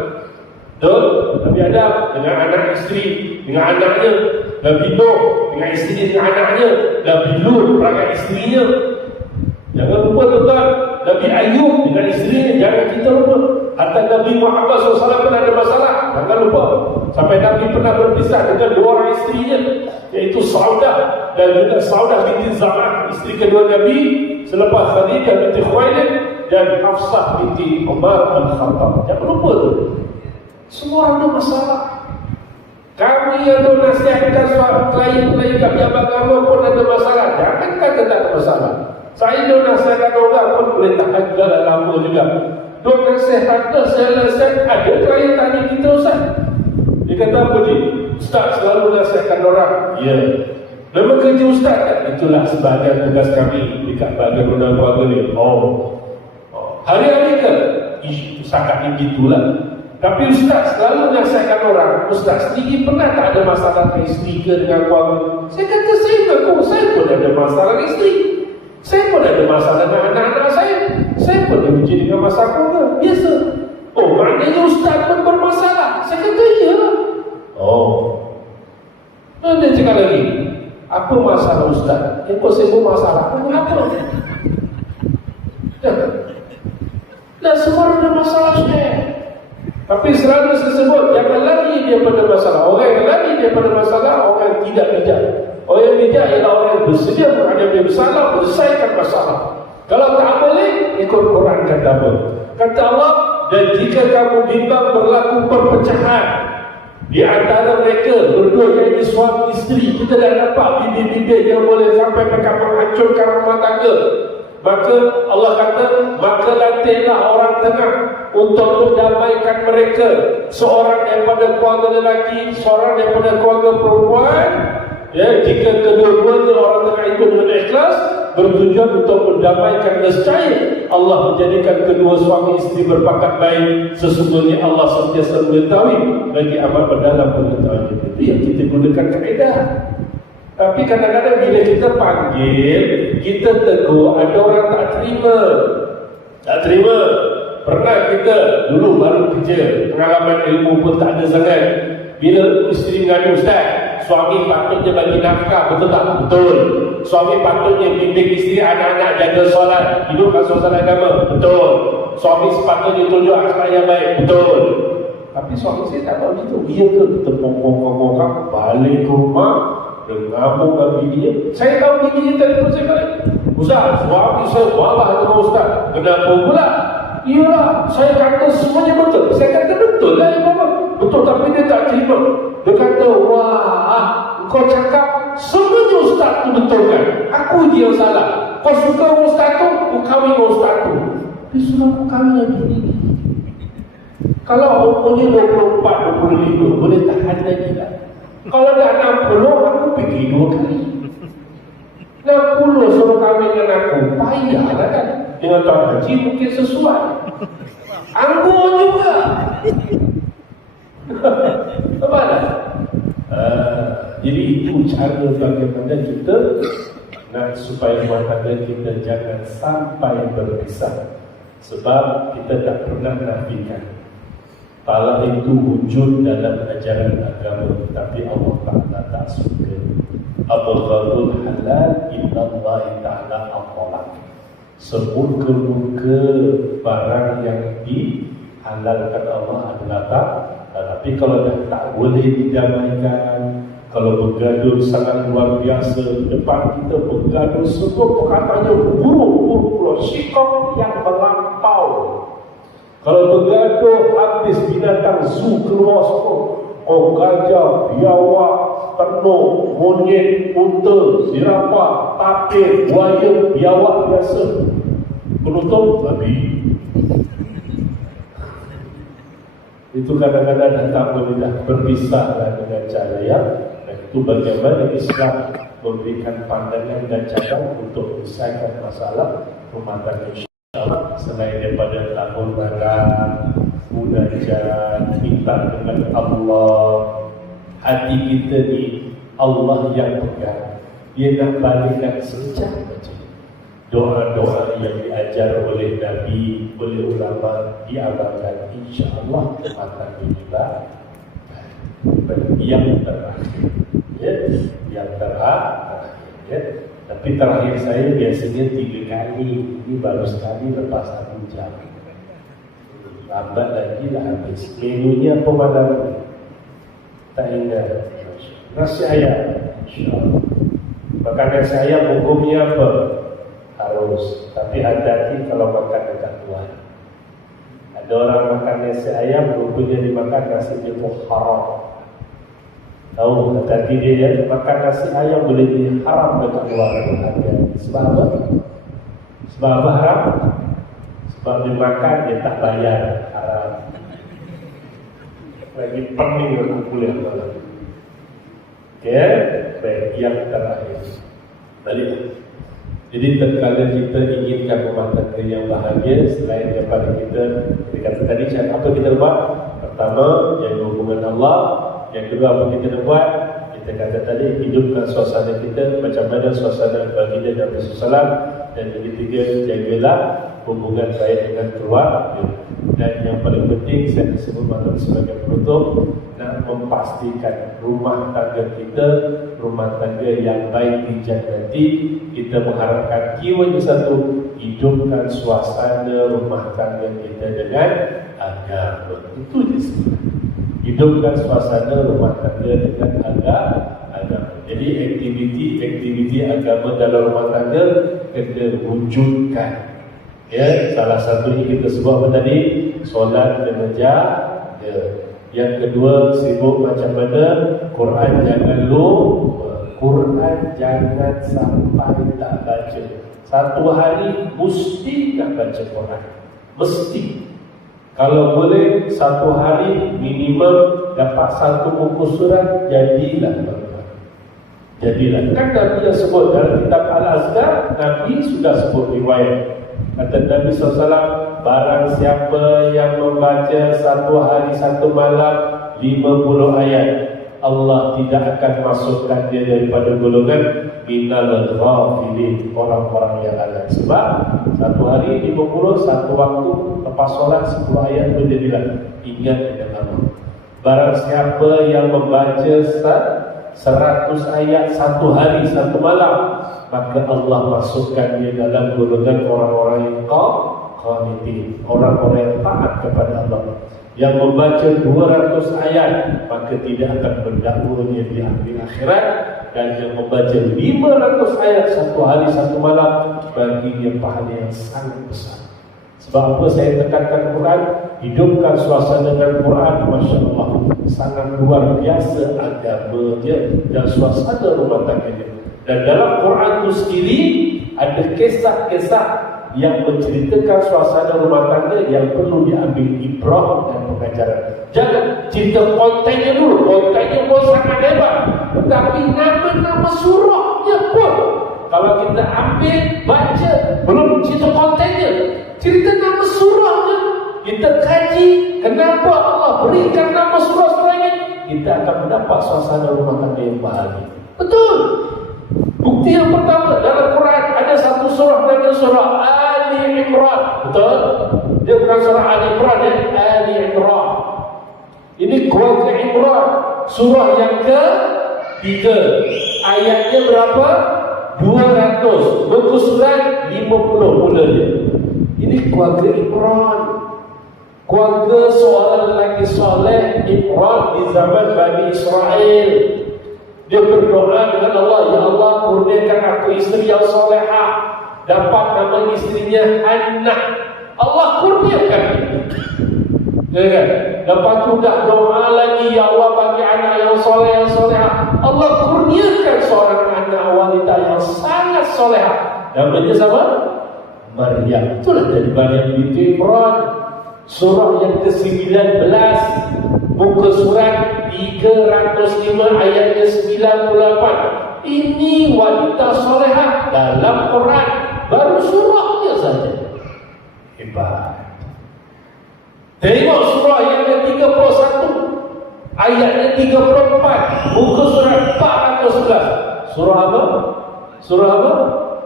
Betul? Nabi Adam dengan anak isteri, dengan anaknya. Nabi Nuh dengan isteri dengan anaknya. Nabi Lut dengan isterinya. Jangan lupa tuan-tuan, Nabi Ayub dengan isterinya, jangan kita lupa. Hatta Nabi Muhammad SAW pun ada masalah, jangan lupa. Sampai Nabi pernah berpisah dengan dua orang isterinya, iaitu Saudah dan juga Saudah binti Zam'ah, isteri kedua Nabi selepas Khadijah binti Khuwailid dan Hafsah binti Umar Al-Khattab. Jangan lupa tu. Semua ada masalah. Kami yang menasihatkan klien-klien kami agama pun ada masalah. Jangan kata tak ada masalah. Saya nasihatkan orang pun boleh tahan juga dah lama juga. Dua nasihat tu saya nasihat, ada klien tanya kita Ustaz. Dia kata apa ni? Ustaz selalu nasihatkan orang. Ya. Memang kerja Ustaz kan? Itulah sebahagian tugas kami dekat bahagian undang keluarga ni. Hari-hari kan? Sangat begitulah. Tapi Ustaz selalu nasihatkan orang. Ustaz sendiri pernah tak ada masalah ke isteri ke dengan keluarga? Saya kata saya mengaku, saya pun ada masalah dengan isteri. Saya pun ada masalah dengan anak-anak saya. Saya pun ada uji dengan masalah keluarga. Biasa. Oh, maknanya Ustaz pun bermasalah. Saya kata iya. Dia cakap lagi, apa masalah Ustaz? Impossible masalah. Apa? Dan semua ada masalah Ustaz. Tapi selalu saya sebut, jangan lari daripada masalah. Orang yang lari daripada masalah, orang yang tidak bijak. Orang yang bijak ialah orang yang bersedia menghadapi masalah, menyelesaikan masalah. Kalau tak boleh, ikut Quran kata apa? Kata Allah, dan jika kamu bimbang berlaku perpecahan di antara mereka berdua, iaitu suami isteri, kita dah dapat bibir-bibir yang boleh sampai mereka menghancurkan rumah tangga, maka Allah kata, maka latihlah orang tengah untuk mendamaikan mereka, seorang daripada keluarga lelaki, seorang daripada keluarga perempuan. Ya, jika kedua-duanya orang tengah itu dengan ikhlas, bertujuan untuk mendamaikan, nescaya Allah menjadikan kedua suami isteri berpangkat baik. Sesungguhnya Allah sentiasa mengetahui lagi amat mendalam pengetahuan. Itu yang kita gunakan kaedah. Tapi kadang-kadang bila kita panggil, kita tegur, ada orang tak terima. Tak terima. Pernah kita dulu baru kerja, pengalaman ilmu pun tak ada sangat. Bila isteri mengadu, Ustaz, suami patutnya bagi nafkah, betul tak? Betul. Suami patutnya bimbing isteri, anak-anak jaga solat, hidupkan suasana agama, betul. Suami sepatutnya tunjuk akhlak yang baik, betul. Tapi suami saya tak tahu gitu. Dia ke kita ngomong-ngomong, balik ke rumah dengamuk dengan bini. Saya tahu bini telefon saya balik, Ustaz, suami saya marah dengan Ustaz. Kenapa pula? Iyalah, saya kata semuanya betul. Saya kata betul lah ya Bapak. Betul, tapi dia tak terima. Dia kata, wah, kau cakap semuanya Ustaz tu betul kan? Aku je yang salah. Kau suka Ustaz tu, kau kahwin dengan Ustaz tu. Dia suruh aku kahwin lagi ni. Kalau umurnya 24, 25, boleh tahan lagi tak? Kalau dah 60, aku pergi 2 kali. 60 suruh kahwin dengan aku, payah lah kan? Dengan Tuan Haji mungkin sesuai. Anggur juga. Apa dah? Jadi itu cara bagaimana kita nak supaya rumah tangga kita jangan sampai berpisah. Sebab kita tak pernah nafikan talak itu wujud dalam ajaran agama, tapi Allah Ta'ala tak suka. Abghadul halal illallah ta'ala al-talak. Semurka-murka barang yang dihalalkan Allah adalah tak. Tapi kalau dah tak boleh didamaikan, kalau bergaduh sangat luar biasa, depan kita bergaduh semua perkataannya buruk-buruk, sikap yang melampau. Kalau bergaduh habis binatang zoo keluar semua, gajah, biawak, tenuk, monyet, unta, zirafah, tapir, buaya, biawak biasa, penutup babi. Itu kadang-kadang dah tak boleh dah berpisahlah dengan cara yang, dan itu bagaimana Islam memberikan pandangan dan cara untuk menyelesaikan masalah rumah tangga. InsyaAllah selain daripada laporan, munajat, minta dengan Allah, hati kita ni Allah yang pegang. Dia nak balikkan sejak macam doa-doa yang diajar oleh Nabi, oleh ulama, diamalkan, insya-Allah akan dilibat. Yang terakhir, ya, yang terakhir, ya. Tapi terakhir saya biasanya 3 kali, ini baru sekali lepas 1 jam. Lambat lagi dah habis. Menunya apa malam ni? Tak ingat. Nasi ayam, insya-Allah. Makan nasi ayam hukumnya apa? Harus, tapi hati-hati kalau makan dekat luar. Ada orang makan nasi ayam, rupanya dimakan nasi itu haram. Tahu, hati-hati dia makan nasi ayam boleh jadi haram dekat luar. Hati-hati. Sebab apa? Sebab apa haram? Sebab dimakan dia tak bayar, haram. Lagi pening aku kuliah malam. Okay, baik, yang terakhir. Balik. Jadi terkadang kita inginkan rumah tangga yang bahagia, selain daripada kita kata tadi, apa kita buat? Pertama, jaga hubungan Allah. Yang kedua, apa kita buat? Kita kata tadi, hidupkan suasana kita macam mana suasana baginda Nabi SAW. Dan yang ketiga, jagalah hubungan baik dengan keluarga. Dan yang paling penting, saya disebut malam sebagai penutup, nak memastikan rumah tangga kita, rumah tangga yang baik di jannati. Kita mengharapkan keyword satu, hidupkan suasana rumah tangga kita dengan agama. Itu je sebenarnya. Hidupkan suasana rumah tangga dengan agama. Jadi aktiviti agama dalam rumah tangga kena wujudkan. Ya, salah satunya kita sebut apa tadi? Solat berjamaah. Ya. Yang kedua, sibuk macam mana? Quran jangan lupa. Quran jangan sampai tak baca. Satu hari mesti nak baca Quran. Mesti. Kalau boleh satu hari minimum dapat 1 buku surat, jadilah. Jadilah. Kan Nabi yang sebut dalam kitab Al-Azkar, Nabi sudah sebut riwayat. Kata Nabi SAW, barang siapa yang membaca satu hari satu malam 50 ayat, Allah tidak akan masukkan dia daripada golongan minal ghafilin, orang-orang yang lalai. Sebab satu hari 50, satu waktu lepas solat 10 ayat menjadilah. Ingat dengan Allah. Barang siapa yang membaca 100 ayat satu hari satu malam, maka Allah masukkan dia dalam golongan orang-orang yang qanitin, orang-orang yang taat kepada Allah. Yang membaca 200 ayat, maka tidak akan berdakwanya di akhir akhirat. Dan yang membaca 500 ayat satu hari satu malam, baginya pahala yang sangat besar. Sebab apa saya tekankan Quran? Hidupkan suasana dengan Quran, Masya Allah, sangat luar biasa agamanya dan suasana rumah tangganya. Dan dalam Quran itu sendiri ada kisah-kisah yang menceritakan suasana rumah tangga yang perlu diambil ibrah dan pengajaran. Jangan cerita kontennya dulu, kontennya pun sangat hebat, tetapi nama-nama surahnya pun kalau kita ambil, baca, belum cerita kontennya, cerita nama surahnya, kita kaji kenapa Allah berikan nama surah-surah ini, kita akan mendapat suasana rumah tangga yang bahagia. Betul. Bukti yang pertama, dalam Quran ada satu surah namanya surah Ali Imran. Betul? Dia bukan surah Ali Imran, dia Ali Imran. Ini keluarga Imran, surah yang ke-3. Ayatnya berapa? 200. Muka surat 50 mulanya. Ini keluarga Imran. Keluarga seorang lelaki soleh Imran di zaman Bani Israel. Dia berdoa dengan Allah, ya Allah kurniakan aku isteri yang solehah. Dapat nama istrinya Hannah. Allah kurniakan itu. Ya kan? Lepas tu dah doa lagi, ya Allah bagi anak yang soleh, yang solehah. Allah kurniakan seorang anak wanita yang sangat solehah. Namanya sama? Maryam. Itulah dari Bani Imran. Surah yang ke-19, muka surat 305 ayatnya 98. Ini wanita solehah dalam Quran, baru surahnya saja. Hebat. Tengok surah yang ke-31 ayatnya 34, muka surat 411. Surah apa? Surah apa?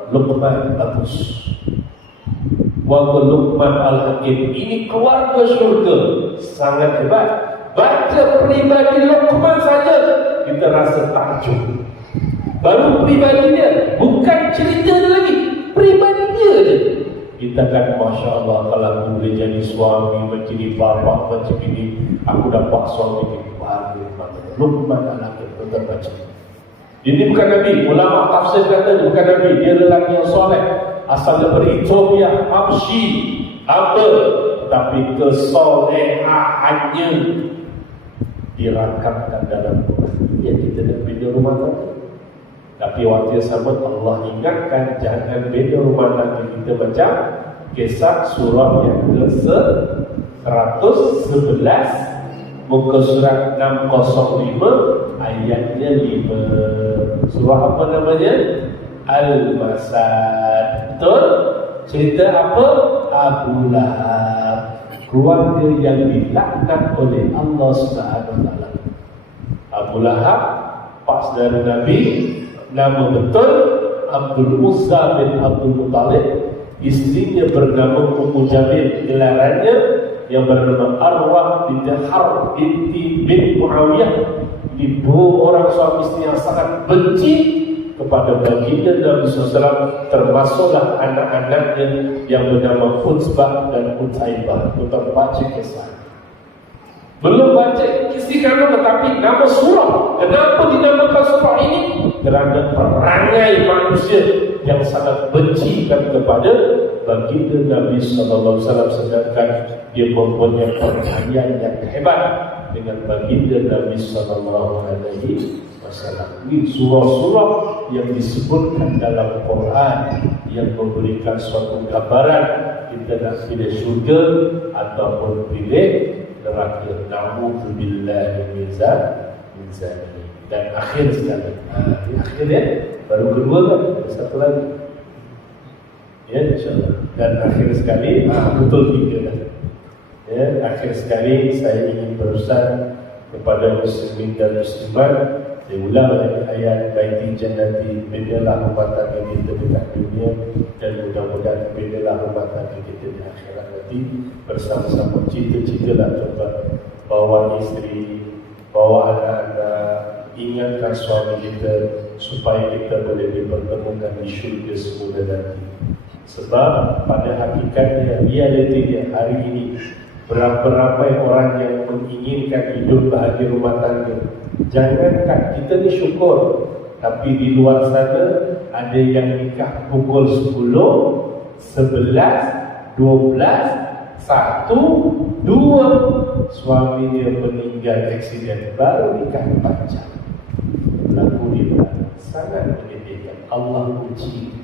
Luqman bagus. Wa Luqman Al-Hakim. Ini keluarga syurga, sangat hebat. Baca pribadi Luqman saja kita rasa takjub. Baru pribadi dia, bukan cerita dia lagi, pribadi dia je. Kita kan Masya Allah, kalau aku boleh jadi suami, menjadi bapa macam ini, aku dapat suami ini baru. Luqman Al-Hakim, kita baca. Ini bukan Nabi, ulama tafsir kata bukan Nabi, dia lelaki yang soleh, asal dari Ethiopia, Habsyi, apa, tapi kesolehannya dirakamkan dalam Quran. Ya, kita dah bina rumah tangga. Tapi waktu yang sama Allah ingatkan jangan bina rumah tangga kita macam kisah surah yang ke-111, muka surat 605 ayatnya 5. Surah apa namanya? Al-Masad. Betul? Cerita apa? Abu Lahab, keluarga yang dilaknat oleh Allah Subhanahu wa taala. Abu Lahab pas dari Nabi, nama betul Abdul Uzza bin Abdul Muttalib. Istrinya bernama Ummu Jamil, gelarannya yang bernama Arwah binti Harb binti bin Muawiyah. Ibu orang suami istri yang sangat benci kepada baginda Nabi SAW, termasuklah anak-anaknya yang bernama Utsbah dan Utaibah. Kita baca kisah. Belum baca kisah kamu, tetapi nama surah. Kenapa dinamakan surah ini? Kerana perangai manusia yang sangat benci kepada baginda Nabi SAW, sedangkan dia mempunyai percayaan yang hebat dengan baginda Nabi SAW. Ini surah-surah yang disebutkan dalam Quran yang memberikan suatu gambaran kita nak pilih syurga ataupun pilih neraka. Na'udzubillahi min zalik. Dan akhir sekali, di akhirnya baru kedua kan, ada satu lagi. Ya, insyaAllah. Dan akhir sekali, betul 3 kan. Ya, akhir sekali saya ingin berusaha kepada muslimin dan muslimat. Saya ulang lagi ayat baiti jannati, bedalah rumah tangga kita dekat dunia, dan mudah-mudahan bedalah rumah tangga kita di akhirat nanti. Bersama-sama cita-citalah coba bawa isteri, bawa anak-anak, ingatkan suami kita supaya kita boleh dipertemukan di syurga semula nanti. Sebab pada hakikatnya realitinya hari ini berapa ramai orang yang menginginkan hidup bahagia rumah tangga. Jangankan kita ni syukur, tapi di luar sana ada yang nikah pukul 10, 11, 12, 1, 2, suaminya meninggal aksiden, baru nikah 4 jam. Berlaku di mana? Sangat menyedihkan. Allah uji.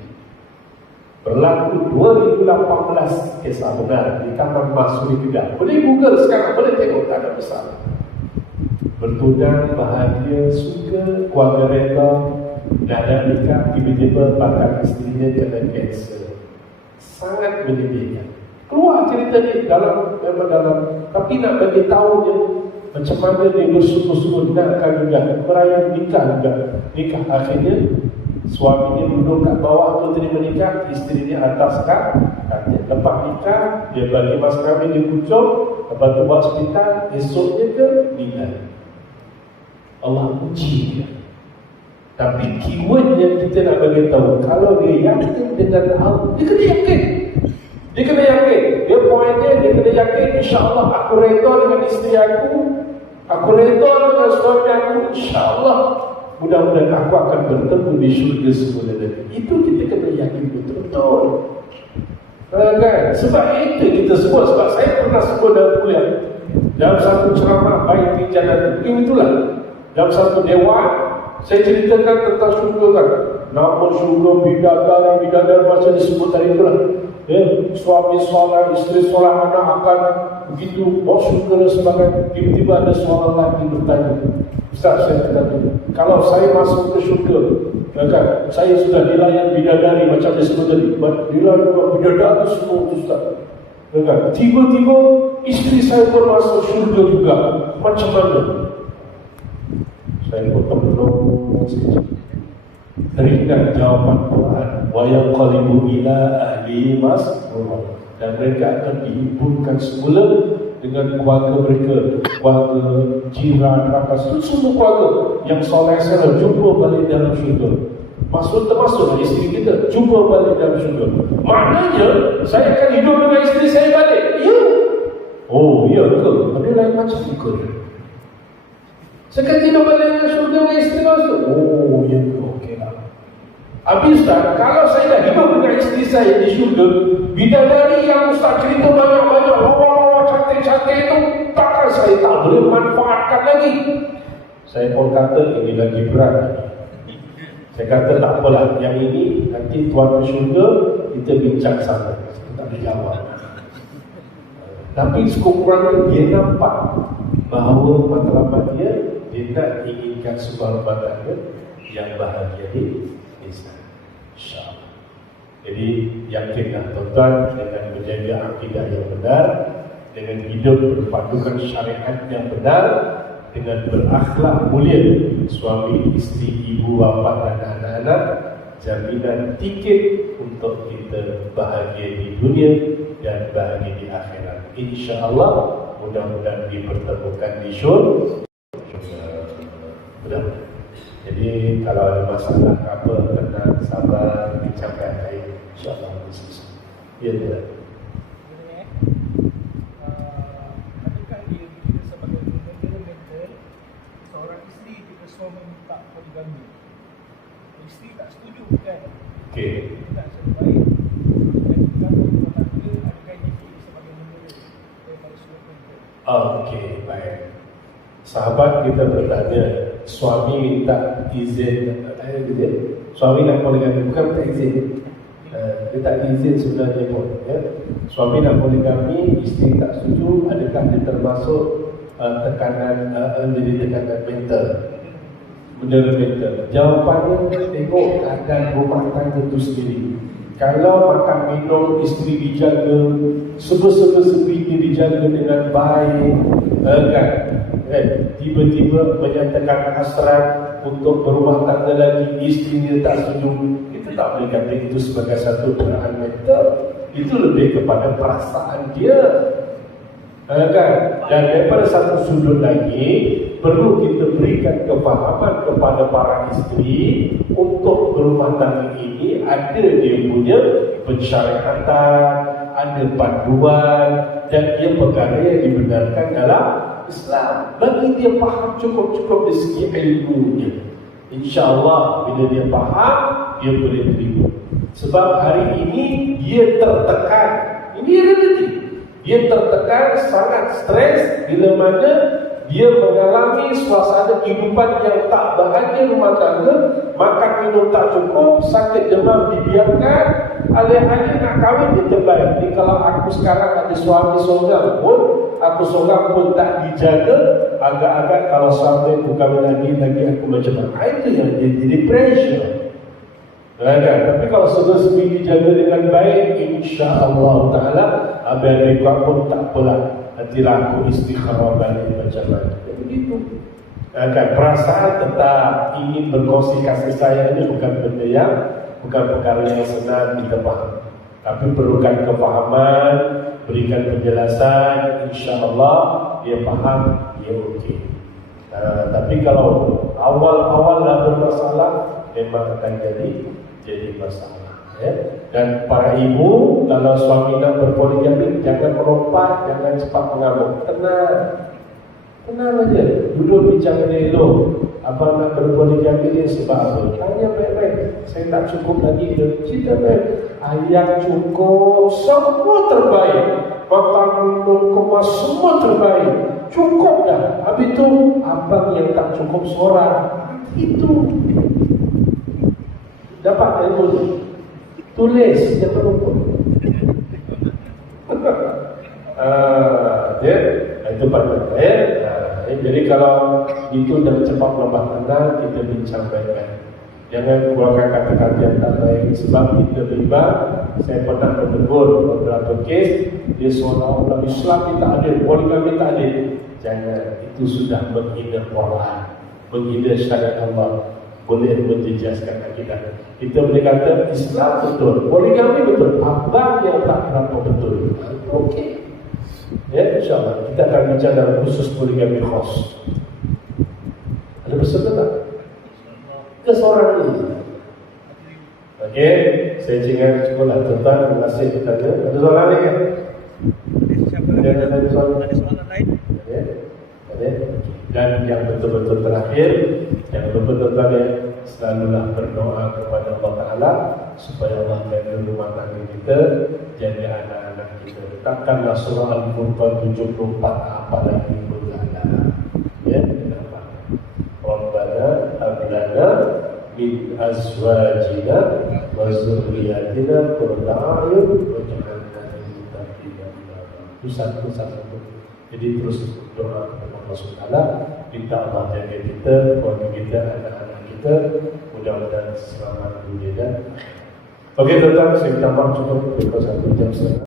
Berlaku 2018, kisah benar di Taman Masuri juga. Boleh Google sekarang, boleh tengok, tak ada masalah. Bertunang, bahagia, suka, keluarga reda, dah ada nikah, tiba-tiba bakal istrinya kena kanser. Sangat menyedihkan. Keluar cerita ni dalam, tapi nak bagi tahu dia macam mana dia bersungguh-sungguh nakkan juga, meraih nikah juga. Nikah akhirnya suaminya duduk kat bawah tu terima nikah, isterinya atas kat katil. lepas nikah, dia bagi mas kahwin di Pucuk, lepas tu buat hospital, esoknya ke meninggal. Allah uji dia. Tapi keyword yang kita nak bagi tahu, kalau dia yakin dengan Allah, dia kena yakin. Dia kena yakin. Dia poinnya, dia kena yakin, insya-Allah aku redha dengan isteri aku redha dengan suami aku, insya-Allah mudah-mudahan aku akan bertemu di syurga semula nanti. Itu kita kena yakin betul-betul. Kan? Sebab itu kita sebut, sebab saya pernah sebut dalam kuliah, dalam satu ceramah baik di jalan itulah, dalam satu dewan saya ceritakan tentang syurga kan. Nama syurga bidadari macam disebut tadi itulah. Suami soleh, isteri soleh, anak akan begitu masuk ke dan sebagainya. Tiba-tiba ada seorang lelaki bertanya, Ustaz, saya kata tu, kalau saya masuk ke syurga, kan, saya sudah dilayan bidadari macam disebut tadi, dilayan bidadari semua Ustaz. Kan, tiba-tiba isteri saya pun masuk syurga juga. Macam mana? Saya pun termenung saja. Teringat jawapan Quran, wa yanqalibu ila ahli masrur, dan mereka akan dihimpunkan semula dengan keluarga mereka, keluarga jiran, rakan, semua keluarga yang soleh-soleh jumpa balik dalam syurga. Termasuk isteri kita jumpa balik dalam syurga. Maknanya saya akan hidup dengan isteri saya balik. Ya. Oh, ya ke? Ada lain macam ke? Saya akan hidup balik dengan syurga dengan isteri masuk. Oh, ya ke? Okeylah. Habis Ustaz, kalau saya dah hidup dengan isteri saya di syurga, bidadari yang Ustaz cerita banyak-banyak, lawa-lawa cantik-cantik itu, takkan saya tak boleh manfaatkan lagi. Saya pun kata ini lagi berat. Saya kata tak apalah, yang ini nanti tuan ke syurga, kita bincang sama. Kita tak boleh jawab. Tapi sekurang-kurangnya dia nampak bahawa matlamat dia nak inginkan sebuah rumah tangga yang bahagia di Islam. InsyaAllah. Jadi yakinlah tuan-tuan, dengan menjaga akidah yang benar, dengan hidup berpadukan syariat yang benar, dengan berakhlak mulia, suami, isteri, ibu, bapa dan anak-anak, jaminan tiket untuk kita bahagia di dunia dan bahagia di akhirat. InsyaAllah mudah-mudahan dipertemukan di syurga. Mudah-mudahan. Jadi kalau ada masalah apa, tenang, sabar, bincangkan baik, insyaAllah selesai. Ya, tidak. Adakah dia kita sebagai mental seorang isteri jika suami minta poligami, isteri tak setuju kan? Okey. Dia tak sebaik dan kita rumah tangga, adakah dia sebagai mental daripada seorang mental? Okey, baik. Sahabat kita bertanya, suami minta izin, suami nak poligami, bukan minta izin, dia tak izin sebenarnya pun, ya. Suami nak poligami, isteri tak setuju, adakah dia termasuk tekanan, jadi tekanan mental, benda mental? Jawapannya tengok keadaan rumah tangga itu sendiri. Kalau makan minum isteri dijaga, serba-serbi dijaga dengan baik, kan? Tiba-tiba menyatakan hasrat untuk berumah tangga lagi, isterinya tak setuju, kita tak boleh kata itu sebagai satu perasaan mental. Itu lebih kepada perasaan dia, kan? Dan daripada satu sudut lagi, perlu kita berikan kefahaman kepada para isteri untuk berumah tangga ini ada dia punya pensyariatan, ada panduan, dan dia perkara yang dibenarkan dalam Islam. Bagi dia faham cukup-cukup dari segi ilmunya, InsyaAllah bila dia faham, dia boleh terima. Sebab hari ini dia tertekan. Ini realiti. Dia tertekan, sangat stres bila mana dia mengalami suasana kehidupan yang tak bahagia rumah tangga, makan minum tak cukup, sakit demam dibiarkan, alih-alih nak kahwin dia terbaik. Jadi kalau aku sekarang ada suami seorang pun, aku seorang pun tak dijaga, agak-agak kalau suami aku kahwin lagi aku macam mana? Itu yang jadi pressure. Kan? Tapi kalau segi dijaga dengan baik, insya-Allah Taala abang kau pun tak apalah. Nantilah aku istikharah balik macam mana. Begitu. Kan? Perasaan tetap ingin berkongsi kasih sayang ini bukan benda yang, bukan perkara yang senang kita faham. Tapi perlukan kefahaman, berikan penjelasan, insya Allah dia faham, dia okey. Tapi kalau awal-awal dah bermasalah, memang akan jadi masalah. Ya? Dan para ibu, kalau suami nak berpoligami, jangan melompat, jangan cepat mengamuk. Tenang aja, duduk bincang elok. Abang nak berpoligami ni sebab apa? Tanya baik-baik. Saya tak cukup lagi. Cerita baik. Ayah cukup, semua terbaik. Makan minum kemas semua terbaik. Cukup dah. Habis tu abang yang tak cukup seorang. Itu dapat ilmu tu. Tulis, jangan lupa. Itu pada jadi kalau itu dah cepat lambat kenal, kita bincang baik-baik. Jangan keluarkan kata-kata yang tak baik. Sebab kita bimbang. Saya pernah menegur beberapa kes, dia seolah-olah Islam ni tak adil, poligami tak adil. Jangan, itu sudah menghina Quran, menghina syariat Allah, boleh menjejaskan akidah. Kita boleh kata Islam betul, poligami betul, abang yang tak berapa betul. Okey. Ya, insyaAllah kita akan bincang dalam khusus poligami khas. Ada peserta tak? Ke seorang ini? Okey, saya ingat sekolah tuan-tuan, terima kasih bertanya. Ada soalan lagi kan? Ada soalan lain? Ada. Dan yang betul-betul terakhir, yang betul-betul selalulah berdoa kepada Allah Ta'ala supaya Allah jaga rumah tangga kita, jaga anak-anak kita. Takkanlah surah Al-Furqan 74 apalagi berlana. Ya, kenapa? Rabbana hablana min azwajina wa zurriyatina qurrata a'yun waj'alna lil muttaqina imama. Itu satu. Jadi terus doa kepada Allah Subhanahu, minta Allah jaga kita, keluarga kita, anak-anak kita, mudah-mudahan selamat dunia dan akhirat. Okey, tuan-tuan, saya minta maaf cukup 1 jam setengah.